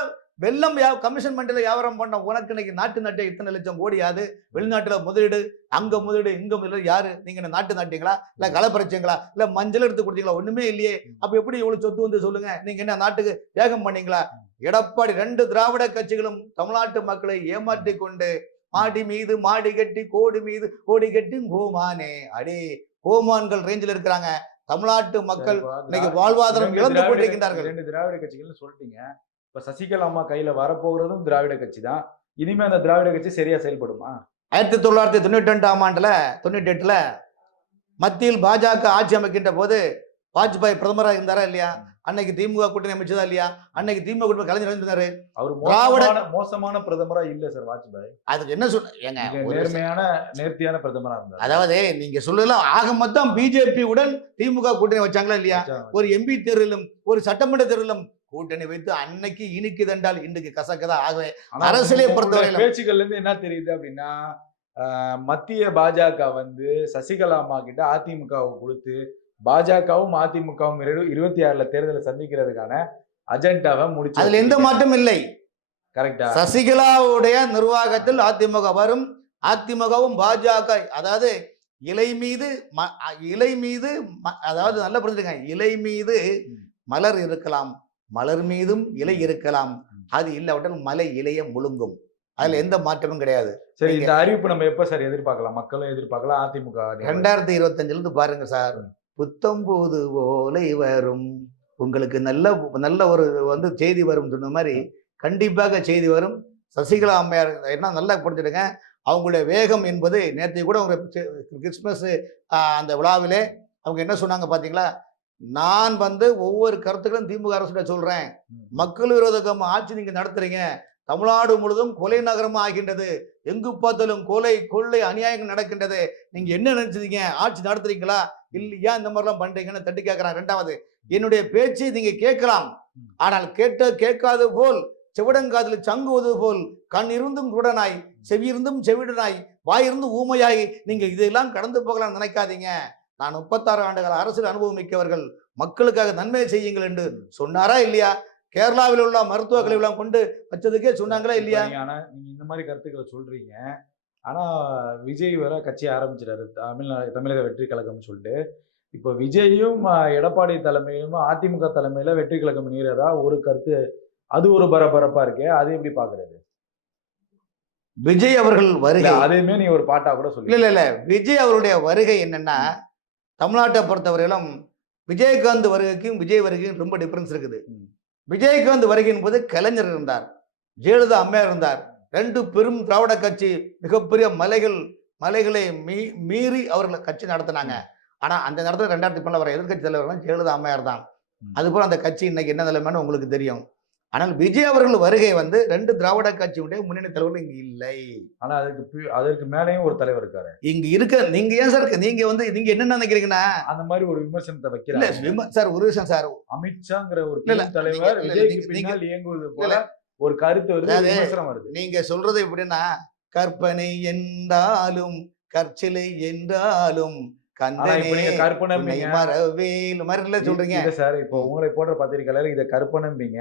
வெள்ளம் கமிஷன் மண்டியில வியாபாரம் பண்ண உனக்கு இன்னைக்கு நாட்டு நட்டை இத்தனை லட்சம் கோடி யாது? வெளிநாட்டுல முதலீடு, அங்க முதலீடு, இங்க முதலீடு யாரு? நீங்க என்ன நாட்டு நட்டீங்களா? இல்ல கலப்பறிச்சீங்களா? இல்ல மஞ்சள் எடுத்து கொடுத்தீங்களா? ஒண்ணுமே இல்லையே. அப்ப எப்படி இவ்வளவு சொத்து வந்து சொல்லுங்க? நீங்க என்ன நாட்டுக்கு தியாகம் பண்ணீங்களா? எடப்பாடி 2 திராவிட கட்சிகளும் தமிழ்நாட்டு மக்களை ஏமாற்றி கொண்டு மாடி மீது மாடி கட்டி கோடி மீது கோடி கட்டி கோமானே அடே கோமான்கள் ரேஞ்சில் இருக்கிறாங்க. தமிழ்நாட்டு மக்கள் இன்னைக்கு வாழ்வாதாரம் இழந்து கொண்டிருக்கின்றார்கள். 2 திராவிட கட்சிகள்னு சொல்லிட்டீங்க. இப்ப சசிகலா அம்மா கையில வரப்போகிறதும் திராவிட கட்சி தான். இனிமே அந்த திராவிட கட்சி சரியா செயல்படுமா? 1992ஆம் ஆண்டுல 98ல மத்தியில் பாஜக ஆட்சி அமைக்கின்ற போது வாஜ்பாய் பிரதமராக இருந்தாரா இல்லையா? அன்னைக்கு திமுக கூட்டணி அமைச்சதா இல்லையா? அன்னைக்கு திமுக கூட்டணி கலைஞர் இருந்தாரு. அவர் மோசமான பிரதமரா இல்ல சார் வாஜ்பாய். அதுக்கு என்ன சொல்லுங்க? நேர்மையான நேர்த்தியான பிரதமரா இருந்தார். அதாவது நீங்க சொல்லலாம் ஆக மொத்தம் பிஜேபி உடன் திமுக கூட்டணி வச்சாங்களா இல்லையா? ஒரு எம்பி தேர்தலும் ஒரு சட்டமன்ற தேர்தலும் கூட்டணி வைத்து அன்னைக்கு இனிக்கு தண்டால் இன்றைக்கு கசக்கதான். ஆகவே அரசியலை பொறுத்தவரை பேச்சுக்கள்ல இருந்து என்ன தெரியுது அப்படின்னா, மத்திய பாஜக வந்து சசிகலா அம்மா கிட்ட அதிமுகவை கொடுத்து பாஜகவும் அதிமுகவும் 26ல தேர்தலை சந்திக்கிறதுக்கான அஜெண்டாவை முடிச்சு. அதுல எந்த மாற்றம் இல்லை. கரெக்டா? சசிகலாவுடைய நிர்வாகத்தில் அதிமுக வரும். அதிமுகவும் பாஜக, அதாவது இலை மீது அதாவது நல்லா புரிஞ்சுங்க, இலை மீது மலர் இருக்கலாம், மலர் மீதும் இலை இருக்கலாம். அது இல்லாவிட்டால் மலை இலைய முழுங்கும். அதுல எந்த மாற்றமும் கிடையாது. சரி, இந்த அறிவிப்பு நம்ம எப்ப சார் எதிர்பார்க்கலாம்? மக்களும் எதிர்பார்க்கலாம், அதிமுக 2025ல இருந்து பாருங்க சார். புத்தம்போது ஓலை வரும், உங்களுக்கு நல்ல ஒரு வந்து செய்தி வரும் சொன்ன மாதிரி கண்டிப்பாக செய்தி வரும். சசிகலா அம்மையார் என்ன நல்லா புரிஞ்சுடுங்க, அவங்களுடைய வேகம் என்பது நேற்று கூட அவங்க கிறிஸ்துமஸ் அந்த விழாவிலே அவங்க என்ன சொன்னாங்க பார்த்தீங்களா? நான் வந்து ஒவ்வொரு கருத்துக்களும் திமுக அரசுகிட்ட சொல்றேன். மக்கள் விரோத ஆட்சி நீங்க நடத்துறீங்க, தமிழ்நாடு முழுவதும் கொலை நகரமா ஆகின்றது, எங்கு பார்த்தாலும் கொலை கொள்ளை அநியாயங்கள் நடக்கின்றது, நீங்க என்ன நினைச்சீங்க? ஆட்சி நடத்துறீங்களா இல்லையா? இந்த மாதிரிலாம் பண்றீங்கன்னு தட்டி கேட்கிறான். 2வது, என்னுடைய பேச்சு நீங்க கேட்கலாம், ஆனால் கேட்காது போல் செவிடங்காதில் சங்குவது போல் கண் இருந்தும் குருடனாய் செவியிருந்தும் செவிடனாய் வாயிருந்தும் ஊமையாய் நீங்க இதெல்லாம் கடந்து போகலாம் நினைக்காதீங்க. நான் 36 ஆண்டுகள் அரசியல் அனுபவம் மிக்கவர்கள், மக்களுக்காக நன்மை செய்யுங்கள் என்று சொன்னாரா இல்லையா? கேரளாவில் உள்ள மருத்துவ கழிவுலாம் கொண்டு வச்சதுக்கே சொன்னாங்களா இல்லையா? ஆனா நீங்க இந்த மாதிரி கருத்துக்களை சொல்றீங்க. ஆனா விஜய் வேற கட்சி ஆரம்பிச்சிட்டாரு, தமிழக வெற்றி கழகம்னு சொல்லிட்டு. இப்ப விஜயும் எடப்பாடி தலைமையிலும் அதிமுக தலைமையில வெற்றி கழகம் நீரதா ஒரு கருத்து, அது ஒரு பரபரப்பா இருக்கே, அது எப்படி பாக்குறது? விஜய் அவர்கள் வருகை அதையுமே நீ ஒரு பாட்டா கூட சொல்லி. இல்ல விஜய் அவருடைய வருகை என்னன்னா, தமிழ்நாட்டை பொறுத்தவரையிலும் விஜயகாந்த் வருகைக்கும் விஜய் வருகைக்கும் ரொம்ப டிஃபரன்ஸ் இருக்குது. விஜயகாந்த் வருகையின் போது கலைஞர் இருந்தார், ஜெயலலிதா அம்மையார் இருந்தார். 2 பெரும் திராவிட கட்சி மிகப்பெரிய மலைகளை மீறி அவர்கள் கட்சி நடத்தினாங்க. ஆனா அந்த நேரத்தில் 2010 வர எதிர்கட்சி தலைவர்கள் ஜெயலலிதா அம்மையார் தான். அதுபோல அந்த கட்சி இன்னைக்கு என்ன நிலைமைன்னு உங்களுக்கு தெரியும். ஆனால் விஜய் அவர்கள் வருகை வந்து 2 திராவிட கட்சியுடைய முன்னணி தலைவர்கள் இங்க இல்லை. ஆனா அதற்கு மேலேயும் ஒரு தலைவர் இருக்காரு இங்க இருக்க. நீங்க ஏன் சார் நீங்க வந்து நீங்க என்ன நினைக்கிறீங்கன்னா அந்த மாதிரி ஒரு விமர்சனத்தை வைக்கிறீங்க சார்? ஒரு விஷயம் சார், அமித்ஷாங்கிற ஒரு தலைவர் விஜய்க்கு பின்னால் இயங்குவது போல ஒரு கருத்து வருது, விமர்சனம் வருது. நீங்க சொல்றது எப்படின்னா, கற்பனை என்றாலும் கற்சிலை என்றாலும் கற்பனை மரவேல் மரல சொல்றீங்க சார். இப்போ உங்களை போன்ற பத்திரிகையாளர் இதை கற்பனைம்பீங்க,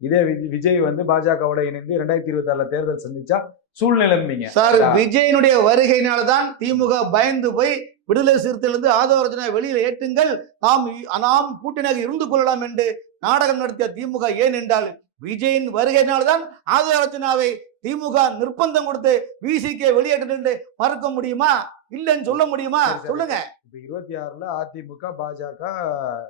இதே விஜய் வந்து பாஜகவோட இணைந்து 2026 தேர்தல் சந்திச்சா சூழ்நிலைம்பீங்க சார். விஜயனுடைய வருகையினால்தான் திமுக பயந்து போய் விடுதலை சிறுத்தையிலிருந்து ஆதவர்ஜனா வெளியில் ஏற்றுங்கள், நாம் கூட்டணியாக இருந்து கொள்ளலாம் என்று நாடகம் நடத்திய திமுக. ஏன் என்றால் விஜயின் வருகையினால்தான் ஆதவர்ஜனாவை திமுக நிர்பந்தம் கொடுத்து விசிகே வெளியேற்று மறுக்க முடியுமா? இல்லைன்னு சொல்ல முடியுமா? சொல்லுங்க. இப்ப 26ல அதிமுக பாஜக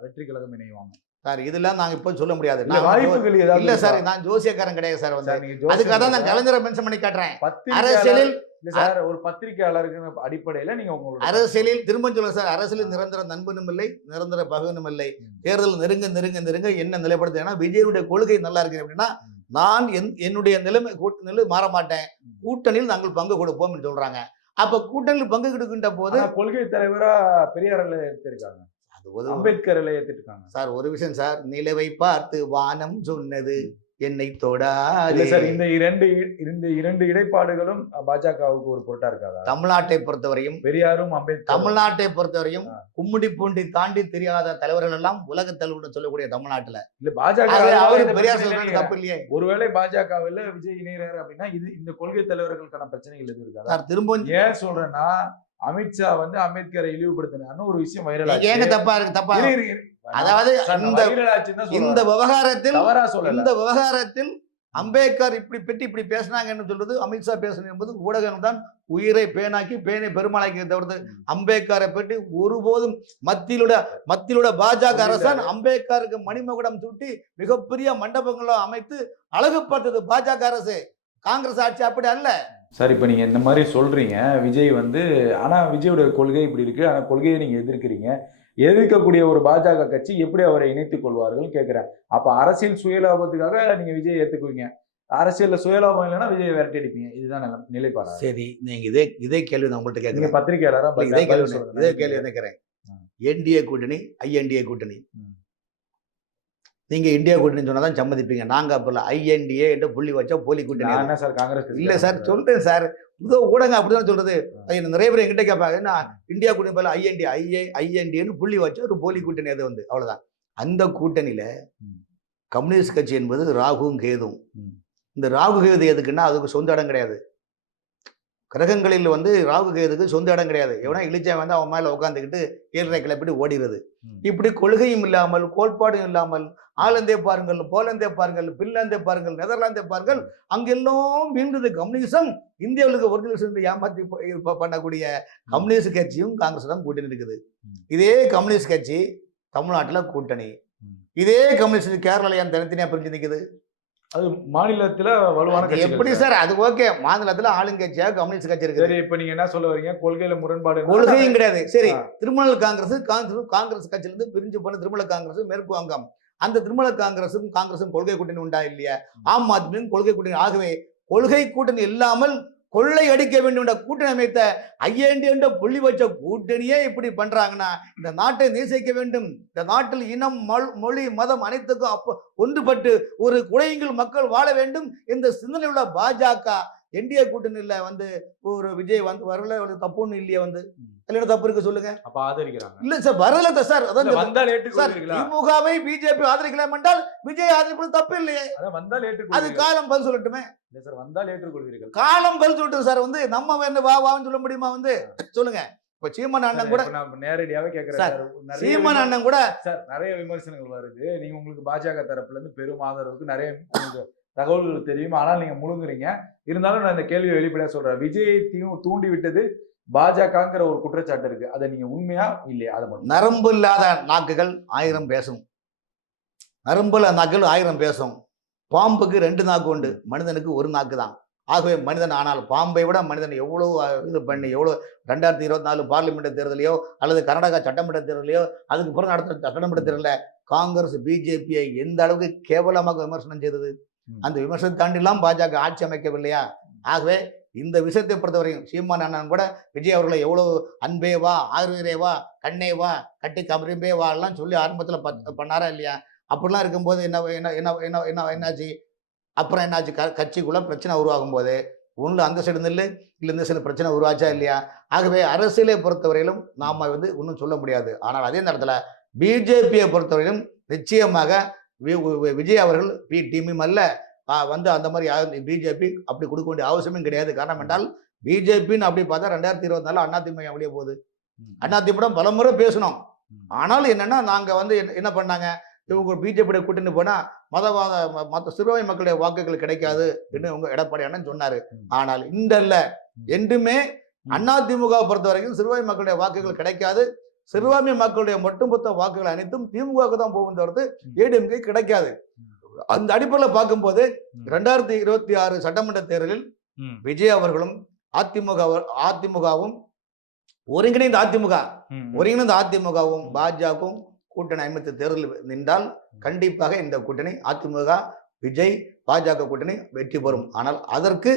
வெற்றி கழகம் இணைவாங்க சார். இதெல்லாம் நாங்க இப்ப சொல்ல முடியாது. வாய்ப்புகள் ஏதாவது இல்ல சார், நான் ஜோசியக்காரன் கிடையாது சார். வந்து அதுக்காக தான் நான் கலைஞரை மென்ஷன் பண்ணி காட்டுறேன். அரசியலில் சார் ஒரு பத்திரிகையாளருக்கு அடிப்படையில நீங்க உங்களோட அரசியலில் திரும்ப சொல்ல சார், அரசியலில் நிரந்தர நண்பனும் இல்லை, நிரந்தர பகவனும் இல்லை. தேர்தல் நெருங்க நெருங்க நெருங்க என்ன நிலைப்படுத்த விஜயனுடைய கொள்கை நல்லா இருக்கு அப்படின்னா, நான் என்னுடைய நிலை மாற மாட்டேன், கூட்டணியில் நாங்கள் பங்கு கொடுப்போம் என்று சொல்றாங்க. அப்ப கூட்டணியில் பங்கு கொடுக்கின்ற போது கொள்கை தலைவரா பெரியார்ல எடுத்திருக்காங்க, அம்பேத்கர்ல ஏத்துட்டாங்க சார். ஒரு விஷயம் சார், நிலவை பார்த்து வானம் சொன்னது என்னை தொடாது சார். இந்த இரண்டு இடைப்பாடுகளும் பாஜகவுக்கு ஒரு பொருட்டா இருக்காதா? தமிழ்நாட்டை பொறுத்தவரையும் பெரியாரும் அம்பேத்கர், தமிழ்நாட்டை பொறுத்தவரையும் கும்மிடி பூண்டி தாண்டி தெரியாத தலைவர்கள் எல்லாம் உலக தலைவர்கள் சொல்லக்கூடிய தமிழ்நாட்டுல இல்ல பாஜக பெரியார் சொல்றது தப்பு இல்லையே. ஒருவேளை பாஜகவில் விஜய் இணையறாரு அப்படின்னா இந்த கொள்கை தலைவர்களுக்கான பிரச்சனைகள் எதுவும் இருக்காது சார். திரும்ப ஏன் சொல்றேன்னா, அமித்ஷா வந்து அம்பேத்கரை இழிவுபடுத்தினார்னு ஒரு விஷயம் வைரல் ஆச்சு. ஏங்க தப்பா இருக்கு? தப்பா அதாவது இந்த விவகாரத்தில் அம்பேத்கர் இப்படி பேசினாங்கன்னு சொல்றது அமித்ஷா பேசணும் என்பது ஊடகம் தான் உயிரை பேனாக்கி பேனை பெருமாளாக்கி தவிர்த்து அம்பேத்கரை பற்றி ஒருபோதும் மத்தியிலுள்ள பாஜக அரசான் அம்பேத்கருக்கு மணிமகுடம் சூட்டி மிகப்பெரிய மண்டபங்களும் அமைத்து அழகுபடுத்தது பாஜக அரசு. காங்கிரஸ் ஆட்சி அப்படி அல்ல சார். இப்போ நீங்கள் இந்த மாதிரி சொல்கிறீங்க விஜய் வந்து, ஆனால் விஜயோட கொள்கை இப்படி இருக்குது, ஆனால் கொள்கையை நீங்கள் எதிர்க்கிறீங்க. எதிர்க்கக்கூடிய ஒரு பாஜக கட்சி எப்படி அவரை இணைத்துக் கொள்வார்கள் கேட்குறேன். அப்போ அரசியல் சுயலாபத்துக்காக நீங்கள் விஜயை ஏற்றுக்குவீங்க, அரசியலில் சுயலாபம் இல்லைன்னா விஜயை விரட்டி அடிப்பீங்க. இதுதான் நிலைப்பாடு. சரி, நீங்கள் இதே கேள்வி நான் உங்கள்கிட்ட கேட்குறேன். பத்திரிகையாளராக இதே கேள்வி நினைக்கிறேன். என்டிஏ கூட்டணி, ஐஎன்டிஏ கூட்டணி, நீங்க இந்தியா கூட்டணி சொன்னாதான் சம்மதிப்பீங்க. நாங்க அப்பல ஐஎன்டிஏ என்று புள்ளி வச்சா போலி கூட்டணி சார். காங்கிரஸ் இல்ல சார், சொல்றேன் சார். புது ஊடகம் அப்படிதான் சொல்றது. நிறைய பேர் என்கிட்ட கேட்பாங்க, என்ன இந்தியா கூட்டணி போல ஐஎன்டிஏன்னு புள்ளி வச்சா ஒரு போலி கூட்டணி. அது வந்து அவ்வளவுதான். அந்த கூட்டணியில கம்யூனிஸ்ட் கட்சி என்பது ராகுவும் கேதும். இந்த ராகு கேது எதுக்குன்னா அதுக்கு சொந்த இடம் கிடையாது. கிரகங்களில் வந்து ராகு கேதுக்கு சொந்த இடம் கிடையாது. எவனா இழிச்சா வந்து அவன் மேல உட்காந்துக்கிட்டு ஏழரை கிளப்பிட்டு ஓடிடுறது. இப்படி கொள்கையும் இல்லாமல் கோட்பாடும் இல்லாமல் ஆலந்தே பாருங்கள், போலந்தே பாருங்கள், பின்லாந்தே பாருங்கள், நெதர்லாந்தே பாருங்கள், அங்கெல்லாம் மீண்டது கம்யூனிசம். இந்தியாவுக்கு ஒரிஜினல் ஏமாத்தி பண்ணக்கூடிய கம்யூனிஸ்ட் கட்சியும் காங்கிரஸ் கூட்டணி இருக்குது. இதே கம்யூனிஸ்ட் கட்சி தமிழ்நாட்டுல கூட்டணி. இதே கம்யூனிஸ்ட் கேரளால ஏன் தனித்தனியா பிரிஞ்சு நிற்குது? அது மாநிலத்துல வலுவான எப்படி சார்? அது ஓகே, மாநிலத்துல ஆளுங்கட்சியா கம்யூனிஸ்ட் கட்சி இருக்கு. சரி, இப்ப நீங்க என்ன சொல்ல வரீங்க? கொள்கையில முரண்பாடு கொள்கையும் கிடையாது. சரி, திரிணாமுல் காங்கிரஸ் கட்சியில இருந்து பிரிஞ்சு போன திரிணாமுல் காங்கிரஸ் மேற்கு வங்கம், அந்த திரிணாமுல் காங்கிரசும் கொள்கை கூட்டணி உண்டா இல்லையா? ஆம் ஆத்மியும் கொள்கை கூட்டணி. ஆகவே கொள்கை கூட்டணி இல்லாமல் கொள்ளை அடிக்க வேண்டும் கூட்டணி அமைத்த ஐஎன்டி என்ற புள்ளி வச்ச கூட்டணியே இப்படி பண்றாங்கன்னா, இந்த நாட்டை நேசிக்க வேண்டும், இந்த நாட்டில் இனம் மொழி மதம் அனைத்துக்கும் ஒன்றுபட்டு ஒரு குறையுங்கள் மக்கள் வாழ வேண்டும் இந்த சிந்தனை உள்ள பாஜக என்டிஏ கூட்டணியில வந்து ஒரு விஜய் வந்து வரல, ஒரு தப்பு ஒண்ணு இல்லையா? வந்து இல்ல தப்பு இருக்கு சொல்லுங்க. அப்ப ஆதரிக்கிறாங்க இல்ல சார், வரல சார். அதான் வந்தால் ஏற்றுக்கொள்வீர்களா? திமுகவை பிஜேபி ஆதரிக்கலாம் என்றால் விஜய் ஆதரிப்பது தப்பு இல்லையே. வந்தால் ஏற்றுக்கொள்வீர்கள். அது காலம் பதில் சொல்லட்டுமே. இல்ல சார், வந்தால் ஏற்றுக்கொள்வீர்கள். காலம் பதில் சொல்லட்டும் சார். வந்து நம்ம என்ன வான்னு சொல்ல முடியுமா? வந்து சொல்லுங்க. இப்ப சீமான் அண்ணன் கூட நேரடியாவே கேட்கிறேன். சீமான் அண்ணன் கூட சார் நிறைய விமர்சனங்கள் வருது. நீங்க உங்களுக்கு பாஜக தரப்புல இருந்து பெரும் ஆதரவுக்கு நிறைய தகவல்கள் தெரியும், ஆனால் நீங்க முழுங்குறீங்க. இருந்தாலும் நான் இந்த கேள்வியை வெளிப்படையா சொல்றேன். விஜயை தூண்டி விட்டது பாஜகங்கிற ஒரு குற்றச்சாட்டு இருக்கு. அதை நீங்க உண்மையா இல்லையா? அதை மட்டும். நரம்பு இல்லாத நாக்குகள் 1000 பேசும். நரம்புல நாக்குகள் 1000 பேசும். பாம்புக்கு 2 நாக்கு உண்டு, மனிதனுக்கு 1 நாக்கு தான். ஆகவே மனிதன், ஆனால் பாம்பை விட மனிதன் எவ்வளவு இது பண்ணி எவ்வளோ 2024 பார்லிமெண்ட் தேர்தலையோ அல்லது கர்நாடகா சட்டமன்ற தேர்தலையோ அதுக்கு பிறகு நடத்த சட்டமன்ற தேர்தலில் காங்கிரஸ் பிஜேபியை எந்த அளவுக்கு கேவலமாக விமர்சனம் செய்தது. அந்த விமர்சனத்தை தாண்டிலாம் பாஜக ஆட்சி அமைக்கவில்லையா? ஆகவே இந்த விஷயத்தை பொறுத்தவரையும் சீமான் அண்ணன் கூட விஜய் அவர்களை எவ்வளவு அன்பேவா, ஆறுவரேவா, கண்ணேவா, கட்டி கமரிம்பேவா எல்லாம் சொல்லி ஆரம்பத்தில் பண்ணாரா இல்லையா? அப்படிலாம் இருக்கும்போது என்னாச்சு? அப்புறம் என்னாச்சு? கட்சிக்குள்ள பிரச்சனை உருவாகும் போது ஒன்று அந்த சைடு இல்லை இந்த சைடு பிரச்சனை உருவாச்சா இல்லையா? ஆகவே அரசியலை பொறுத்தவரையிலும் நாம வந்து ஒன்றும் சொல்ல முடியாது. ஆனால் அதே நேரத்தில் பிஜேபியை பொறுத்தவரையிலும் நிச்சயமாக விஜய் அவர்கள் பி டீமும் அல்ல, வந்து அந்த மாதிரி பிஜேபி அப்படி கொடுக்க வேண்டிய அவசியமும் கிடையாது. காரணம் என்றால் பிஜேபின்னு அப்படி பார்த்தா 2024 அதிமுக வெளியே போகுது. அதிமுக பலமுறை பேசணும். ஆனாலும் என்னன்னா நாங்க வந்து என்ன பண்ணாங்க, இவங்க பிஜேபி கூட்டணி போனா மதவாத மற்ற சிறுபான்மை மக்களுடைய வாக்குகள் கிடைக்காது என்று உங்க எடப்பாடி அண்ணன் சொன்னாரு. ஆனால் இன்றல்ல, என்றுமே அதிமுக பொறுத்த வரைக்கும் சிறுபான்மை மக்களுடைய வாக்குகள் கிடைக்காது. சிறுபான்மை மக்களுடைய ஒட்டுமொத்த வாக்குகள் அனைத்தும் திமுகவுக்கு தான் போகும் தவிர்த்து ஏடிஎம்கே கிடைக்காது. அந்த அடிப்படையில் பார்க்கும்போது 2026 சட்டமன்ற தேர்தலில் விஜய் அவர்களும் அதிமுகவும் ஒருங்கிணைந்த அதிமுகவும் பாஜகவும் கூட்டணி அமைத்து தேர்தல் நின்றால் கண்டிப்பாக இந்த கூட்டணி அதிமுக விஜய் பாஜக கூட்டணி வெற்றி பெறும். ஆனால் அதற்கு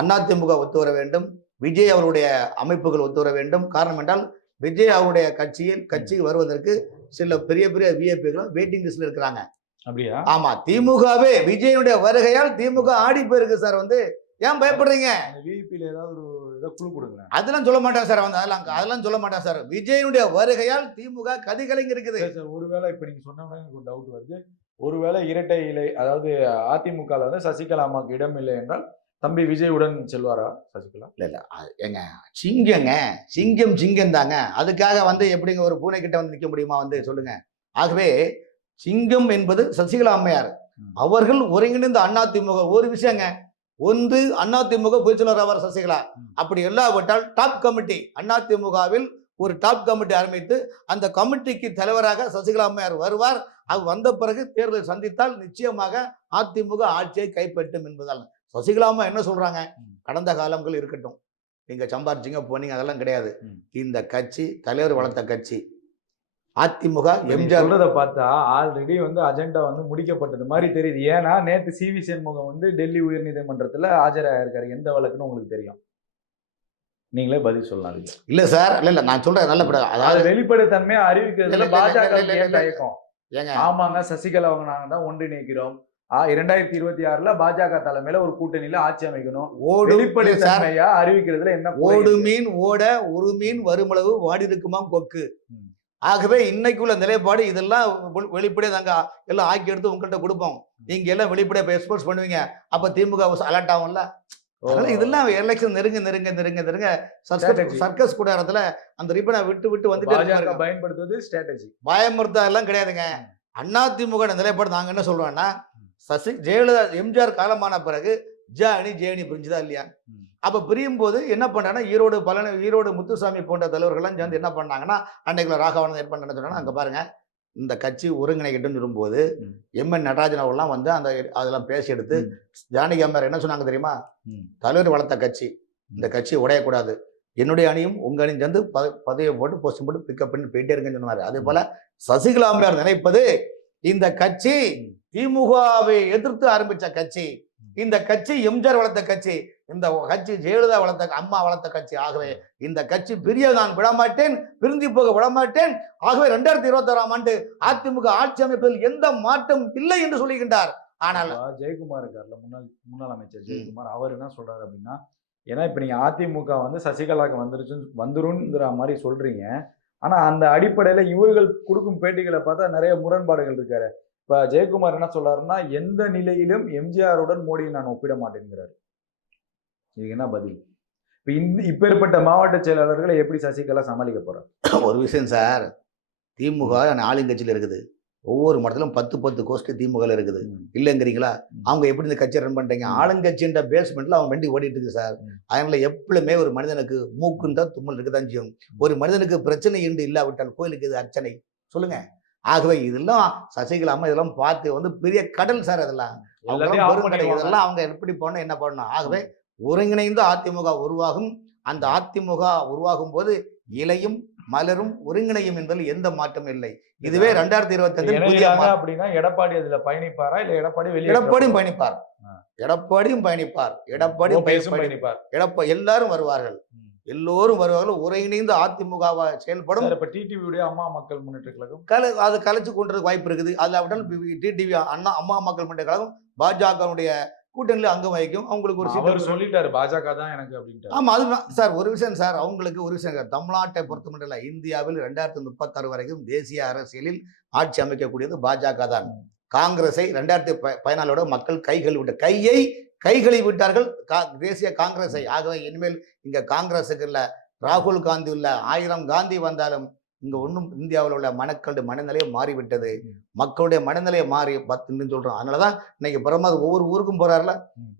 அதிமுக ஒத்து வர வேண்டும், விஜய் அவருடைய அமைப்புகள் ஒத்து வர வேண்டும். காரணம் என்றால் விஜய் அவருடைய கட்சிக்கு வருவதற்கு சில பெரிய பெரிய விஐபிகளும் வெயிட்டிங் லிஸ்ட்ல இருக்கிறாங்க. அப்படியா? ஆமா, திமுகவே விஜயனுடைய வருகையால் திமுக ஆடி போயிருக்கு சார். வந்து ஏன் பயப்படுறீங்க? விஐபில ஏதாவது ஒரு குழு கொடுங்க. அதெல்லாம் சொல்ல மாட்டாங்க சார். வந்து அதெல்லாம் சொல்ல மாட்டாங்க சார். விஜயனுடைய வருகையால் திமுக கதிகலங்கி இருக்குது சார். ஒருவேளை இப்ப நீங்க சொன்னோம்னா எனக்கு ஒரு டவுட் வருது. ஒருவேளை இரட்டை இலை, அதாவது அதிமுக வந்து சசிகலா அம்மாவுக்கு இடம் இல்லை என்றால் தம்பி விஜய் உடன் செல்வாரா சசிகலா? இல்ல ஏங்க, சிங்கம் தாங்க. அதுக்காக வந்து எப்படிங்க ஒரு பூனை கிட்ட வந்து நிற்க முடியுமா? வந்து சொல்லுங்க. ஆகவே சிங்கம் என்பது சசிகலா அம்மையார் அவர்கள் ஒருங்கிணைந்த அதிமுக. ஒரு விஷயங்க, ஒன்று அதிமுக பொதுச்செயலாளர் அவர் சசிகலா. அப்படி இல்லாவிட்டால் டாப் கமிட்டி, அதிமுகவில் ஒரு டாப் கமிட்டி ஆரம்பித்து அந்த கமிட்டிக்கு தலைவராக சசிகலா அம்மையார் வருவார். அவர் வந்த பிறகு தேர்தலை சந்தித்தால் நிச்சயமாக அதிமுக ஆட்சியை கைப்பற்றும் என்பதால் சசிகலா அம்மா என்ன சொல்றாங்க, கடந்த காலங்கள் இருக்கட்டும், நீங்க சம்பாரிச்சிங்க போனீங்க, அதெல்லாம் கிடையாது. இந்த கட்சி தலைவர் வளர்த்த கட்சி. அதிமுக எம்ஜிஆர் சொல்றதை பார்த்தா ஆல்ரெடி வந்து அஜெண்டா வந்து முடிக்கப்பட்டது மாதிரி தெரியுது. ஏன்னா நேற்று சிவி சண்முகம் வந்து டெல்லி உயர்நீதிமன்றத்தில் ஆஜராயிருக்காரு. எந்த வழக்குன்னு உங்களுக்கு தெரியும்? நீங்களே பதில் சொல்லலாம். இல்ல சார், இல்ல நான் சொல்றேன் நல்ல, அதாவது வெளிப்படைத்தன்மையை அறிவிக்கிறதுல பாஜக தயக்கம். ஆமாங்க, சசிகலா அவங்க நாங்க தான் ஒன்றிணைக்கிறோம். 2026 பாஜக தலைமையில ஒரு கூட்டணியில ஆட்சி அமைக்கணும். வெளிப்படைத்தன்மையா அறிவிக்கிறதுல என்ன? ஓடு மீன் ஓட ஒரு மீன் வருமளவு வாடி இருக்குமாம் கொக்கு. ஆகவே இன்னைக்குள்ள நிலைப்பாடு இதெல்லாம் வெளிப்படையா நாங்க எல்லாம் ஆக்கி எடுத்து உங்கள்கிட்ட கொடுப்போம். நீங்க எல்லாம் வெளிப்படையா எக்ஸ்போர்ட் பண்ணுவீங்க. அப்ப திமுக அலர்ட் ஆகும்ல. இதெல்லாம் எலெக்ஷன் நெருங்க சர்க்கஸ் கூடாரத்துல அந்த ரிப்பனை விட்டு வந்துட்டு பயன்படுத்துவது ஸ்ட்ராட்டஜி. பயமுறுத்தா எல்லாம் கிடையாதுங்க. அதிமுக நிலைப்பாடு நாங்க என்ன சொல்றோம்னா, ஜெயலலிதா எம்ஜிஆர் காலமான பிறகு ஜேணி பிரிஞ்சுதா இல்லையா? அப்ப பிரியும் போது என்ன பண்ணாங்கன்னா, ஈரோடு முத்துசாமி போன்ற தலைவர்கள்லாம் சேர்ந்து என்ன பண்ணாங்கன்னா, அன்னைக்குள்ள ராகவன் என்ன பண்ண சொன்னாங்கன்னா, அங்க பாருங்க இந்த கட்சி ஒருங்கிணைக்கட்டும்னு சொல்லும்போது எம்என் நடராஜன் அவர்லாம் வந்து அதெல்லாம் பேசி எடுத்து ஜானகி அம்மையார் என்ன சொன்னாங்க தெரியுமா, தலைவர் வளர்த்த கட்சி, இந்த கட்சியை உடையக்கூடாது, என்னுடைய அணியும் உங்க அணியும் சேர்ந்து பதவியை போட்டு போஸ்ட் போட்டு பிக்கப் பண்ணி போயிட்டே இருக்குன்னு சொன்னாரு. அதே போல சசிகலா அம்மையார் நினைப்பது, இந்த கட்சி திமுகவை எதிர்த்து ஆரம்பிச்ச கட்சி, இந்த கட்சி எம்ஜிஆர் வளர்த்த கட்சி, இந்த கட்சி ஜெயலலிதா அம்மா வளர்த்த கட்சி. ஆகவே இந்த கட்சி பிரிய நான் விடமாட்டேன், பிரிந்து போக விடமாட்டேன். ஆகவே 2026 ஆண்டு அதிமுக ஆட்சி அமைப்பதில் எந்த மாற்றம் இல்லை என்று சொல்லுகின்றார். ஆனால் ஜெயக்குமார் இருக்கார்ல, முன்னாள் அமைச்சர் ஜெயக்குமார், அவர் என்ன சொல்றாரு அப்படின்னா, ஏன்னா இப்ப நீங்க அதிமுக வந்து சசிகலாவுக்கு வந்துருங்கிற மாதிரி சொல்றீங்க. ஆனா அந்த அடிப்படையில இவர்கள் கொடுக்கும் பேட்டிகளை பார்த்தா நிறைய முரண்பாடுகள் இருக்காரு. இப்ப ஜெயக்குமார் என்ன சொல்றாருன்னா, எந்த நிலையிலும் எம்ஜிஆருடன் மோடியை நான் ஒப்பிட மாட்டேங்கிறாரு. இதுக்கு என்ன பதில்? இப்ப ஏற்பட்ட மாவட்ட செயலாளர்களை எப்படி சசிகலா சமாளிக்க போறார்? ஒரு விஷயம் சார், திமுக ஆளுங்கட்சியில் இருக்குது. ஒவ்வொரு மடத்திலும் 10 கோஷ்டி திமுக இருக்குது. இல்லைங்கிறீங்களா? அவங்க எப்படி இந்த கட்சியை ரன் பண்றீங்க? ஆளுங்கட்சின்ற பேஸ்மெண்ட்ல அவங்க வண்டி ஓடிட்டு இருக்கு சார். அதனால எப்பவுமே ஒரு மனிதனுக்கு மூக்குண்டா தும்மல் இருக்குதான் செய்யும். ஒரு மனிதனுக்கு பிரச்சனை என்று இல்லாவிட்டால் கோயிலுக்கு இது அர்ச்சனை சொல்லுங்க. ஆகவே இதெல்லாம் சசிகலா அம்மா இதெல்லாம் பார்த்து வந்து பெரிய கடல் சார். இதெல்லாம் இதெல்லாம் அவங்க எப்படி போனா என்ன பண்ணணும். ஆகவே ஒருங்கிணைந்த அதிமுக உருவாகும். அந்த அதிமுக உருவாகும் போது இலையும் மலரும் ஒருங்கிணையும் என்பதில் எந்த மாற்றமும் இல்லை. இதுவே 2025 அப்படின்னா எடப்பாடி அதுல பயணிப்பாரா? இல்ல எடப்பாடியும் பயணிப்பார். எல்லாரும் வருவார்கள். எல்லோரும் வருவார்கள். ஒருங்கிணைந்து அதிமுகவா செயல்படும். இப்ப டிடிவியுடைய அம்மா மக்கள் முன்னேற்ற கழகம் அது கலைச்சு கொண்டது வாய்ப்பு இருக்குது. அதுல டிடிவி அம்மா மக்கள் முன்னேற்ற கழகம் பாஜகவுடைய கூட்டணியில அங்கம் வகிக்கும். அவங்களுக்கு ஒரு சொல்லிட்டாரு, பாஜக தான் எனக்கு அப்படின்ட்டு. ஆமா, அது சார் ஒரு விஷயம் சார், அவங்களுக்கு ஒரு விஷயம், தமிழ்நாட்டை பொறுத்த மட்டும் இந்தியாவில் 2036 வரைக்கும் தேசிய அரசியலில் ஆட்சி அமைக்கக்கூடியது பாஜக தான். காங்கிரஸை 2014 மக்கள் கை கழுவி விட்டார்கள் தேசிய காங்கிரஸை. ஆகவே இனிமேல் இங்க காங்கிரஸுக்கு இல்ல, ராகுல் காந்தி இல்ல, 1000 காந்தி வந்தாலும் இங்க ஒன்றும் இந்தியாவில் உள்ள மக்களுடைய மனநிலையை மாறிவிட்டது. மக்களுடைய மனநிலையை மாறி சொல்றோம். அதனாலதான் இன்னைக்கு பிரதமர் ஒவ்வொரு ஊருக்கும் போறாருல,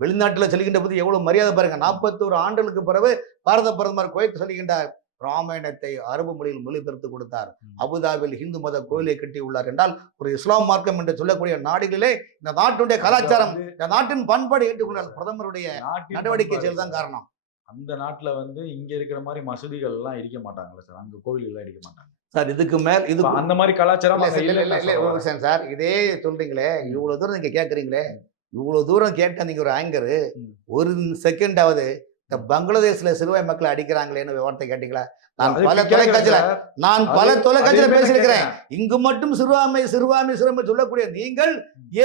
வெளிநாட்டுல செல்கின்ற போது எவ்வளவு மரியாதை பாருங்க. 41 ஆண்டுகளுக்கு பிறகு பாரத பிரதமர் குவைத் செல்கின்றார். ராமாயணத்தை அரபு மொழியில் மொழிபெயர்த்து கொடுத்தார். அபுதாபியில் இந்து மத கோயிலை கட்டியுள்ளார் என்றால் ஒரு இஸ்லாம் மார்க்கம் என்று சொல்லக்கூடிய நாடுகளிலே இந்த நாட்டுடைய கலாச்சாரம், இந்த நாட்டின் பண்பாடு ஏற்றுக்கொண்டார். பிரதமருடைய நடவடிக்கை செயல்தான் காரணம். அந்த நாட்டுல வந்து இங்க இருக்கிற மாதிரி மசூதிகள் எல்லாம் இடிக்க மாட்டாங்கல்ல சார், அங்க கோவில் எல்லாம் இடிக்க மாட்டாங்க சார். இதுக்கு மேல் இது அந்த மாதிரி கலாச்சாரம் சார். இதே சொல்றீங்களே, இவ்வளவு தூரம் நீங்க கேட்கறீங்களே, இவ்வளவு தூரம் கேட்ட நீங்க ஒரு ஆங்கர் ஒரு செகண்டாவது இந்த பங்களாதேஷ்ல சிறுபான்மை மக்களை அடிக்கிறாங்களேன்னு வார்த்தை கேட்டீங்களா? நான் பல தொலைக்காட்சியில பேசியிருக்கிறேன். இங்கு மட்டும் சிறுபான்மை சொல்லக்கூடிய நீங்கள்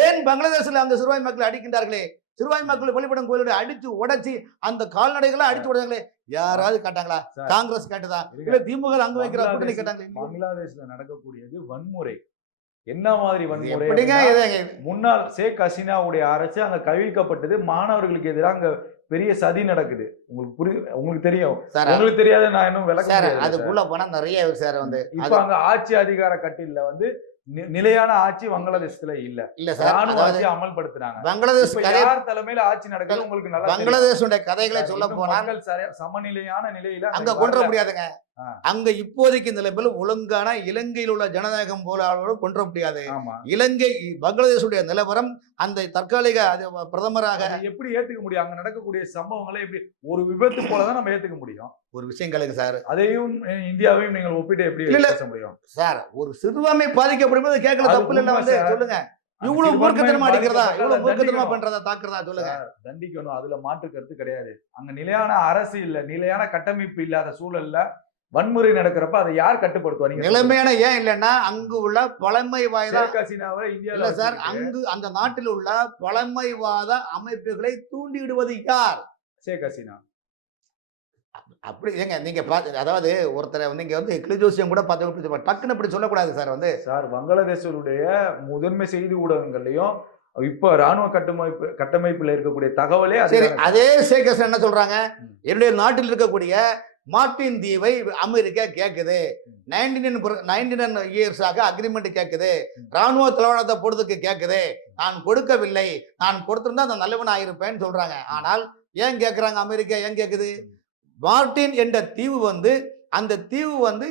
ஏன் பங்களாதேஷ்ல அந்த சிறுபான்மை மக்களை அடிக்கின்றார்களே? சிறுபான்மை மக்கள் வழிபடும் கோயிலுடைய அடிச்சு உடைச்சி அந்த கால்நடைகளை அடிச்சு உடையாங்களே, யாராவது கேட்டாங்களா? காங்கிரஸ் கேட்டதா? இல்ல திமுக அங்க வைக்கிற கூட்டணி கேட்டாங்களே? பங்களாதேஷ்ல நடக்கக்கூடியது வன்முறை. என்ன மாதிரி வன்முறை? முன்னாள் ஷேக் ஹசீனாவுடைய அரசு அங்க கவிழ்க்கப்பட்டது. மாணவர்களுக்கு எதிராக அங்க பெரிய சதி நடக்குது. உங்களுக்கு தெரியும், உங்களுக்கு தெரியாத நான் இன்னும் விளக்கம். அதுக்குள்ள போனா நிறைய சார் வந்து இப்ப அங்க ஆட்சி அதிகார கட்டில வந்து நிலையான ஆட்சி வங்களாதேஷ்ல இல்ல சார். ராணுவ ஆட்சி அமல்படுத்துறாங்க. பங்களாதேஷ் யார் தலைமையில ஆட்சி நடக்குது உங்களுக்கு நல்லா பங்களாதேஷோட கதைகளை சொல்ல போனால் சமநிலையான நிலையில அங்க கொண்டு முடியாதுங்க. அங்க இப்போதைக்கு நிலைமையில் ஒழுங்கான இலங்கையில் உள்ள ஜனநாயகம் போல கொண்டு முடியாது. இலங்கை பங்களாதேஷுடைய நிலவரம் அந்த தற்காலிக பிரதமராக எப்படி ஏத்துக்க முடியும்? அங்க நடக்கக்கூடிய சம்பவங்களை எப்படி ஒரு விபத்து போலதான் நம்ம ஏத்துக்க முடியும்? ஒரு விஷயங்களுக்கு சார், அதையும் இந்தியாவையும் நீங்கள் ஒப்பிட்டு எப்படி பேச முடியும் சார்? ஒரு சிறுபான்மை பாதிக்கப்படும்போது கேட்கல தப்பு இல்ல வந்து சொல்லுங்க. இவ்வளவு மூர்க்கத்தனமா அடிக்கிறதா, இவ்வளவு மூர்க்கத்தனமா பண்றதா, தாக்குறதா சொல்லுங்க. தண்டிக்கணும், அதுல மாற்று கருத்து கிடையாது. அங்க நிலையான அரசு இல்ல, நிலையான கட்டமைப்பு இல்லாத சூழல்ல வன்முறை நடக்கிறப்ப அதை யார் கட்டுப்படுத்துவாங்க? நிலைமையான ஏன் இல்லைன்னா அங்கு உள்ள பழமை வாய்ந்த இந்தியா சார், அங்கு அந்த நாட்டில் உள்ள பழமைவாத அமைப்புகளை தூண்டிவிடுவது யார்? ஷேக் ஹசீனா. அப்படி ஏங்க நீங்க அதாவது ஒருத்தரை வந்து இங்க வந்து கிளிஜோசியம் கூட பார்த்து டக்குன்னு அப்படி சொல்லக்கூடாது சார். வந்து சார், பங்களாதேஷருடைய முதன்மை செய்தி ஊடகங்கள்லயும் இப்ப ராணுவ கட்டமைப்புல இருக்கக்கூடிய தகவலே அதே ஷேக் ஹசீனா என்ன சொல்றாங்க? என்னுடைய நாட்டில் இருக்கக்கூடிய மார்டின் தீவை அமெரிக்கா கேட்குது. 99 இயர்ஸாக அக்ரிமெண்ட் கேட்குது. ராணுவ தளவாடத்தை போடுறதுக்கு கேட்குது. நான் கொடுக்கவில்லை. நான் கொடுத்திருந்தா அந்த நல்லவன் ஆயிருப்பேன்னு சொல்றாங்க. ஆனால் ஏன் கேட்குறாங்க? அமெரிக்கா ஏன் கேட்குது? மார்டின் என்ற தீவு வந்து அந்த தீவு வந்து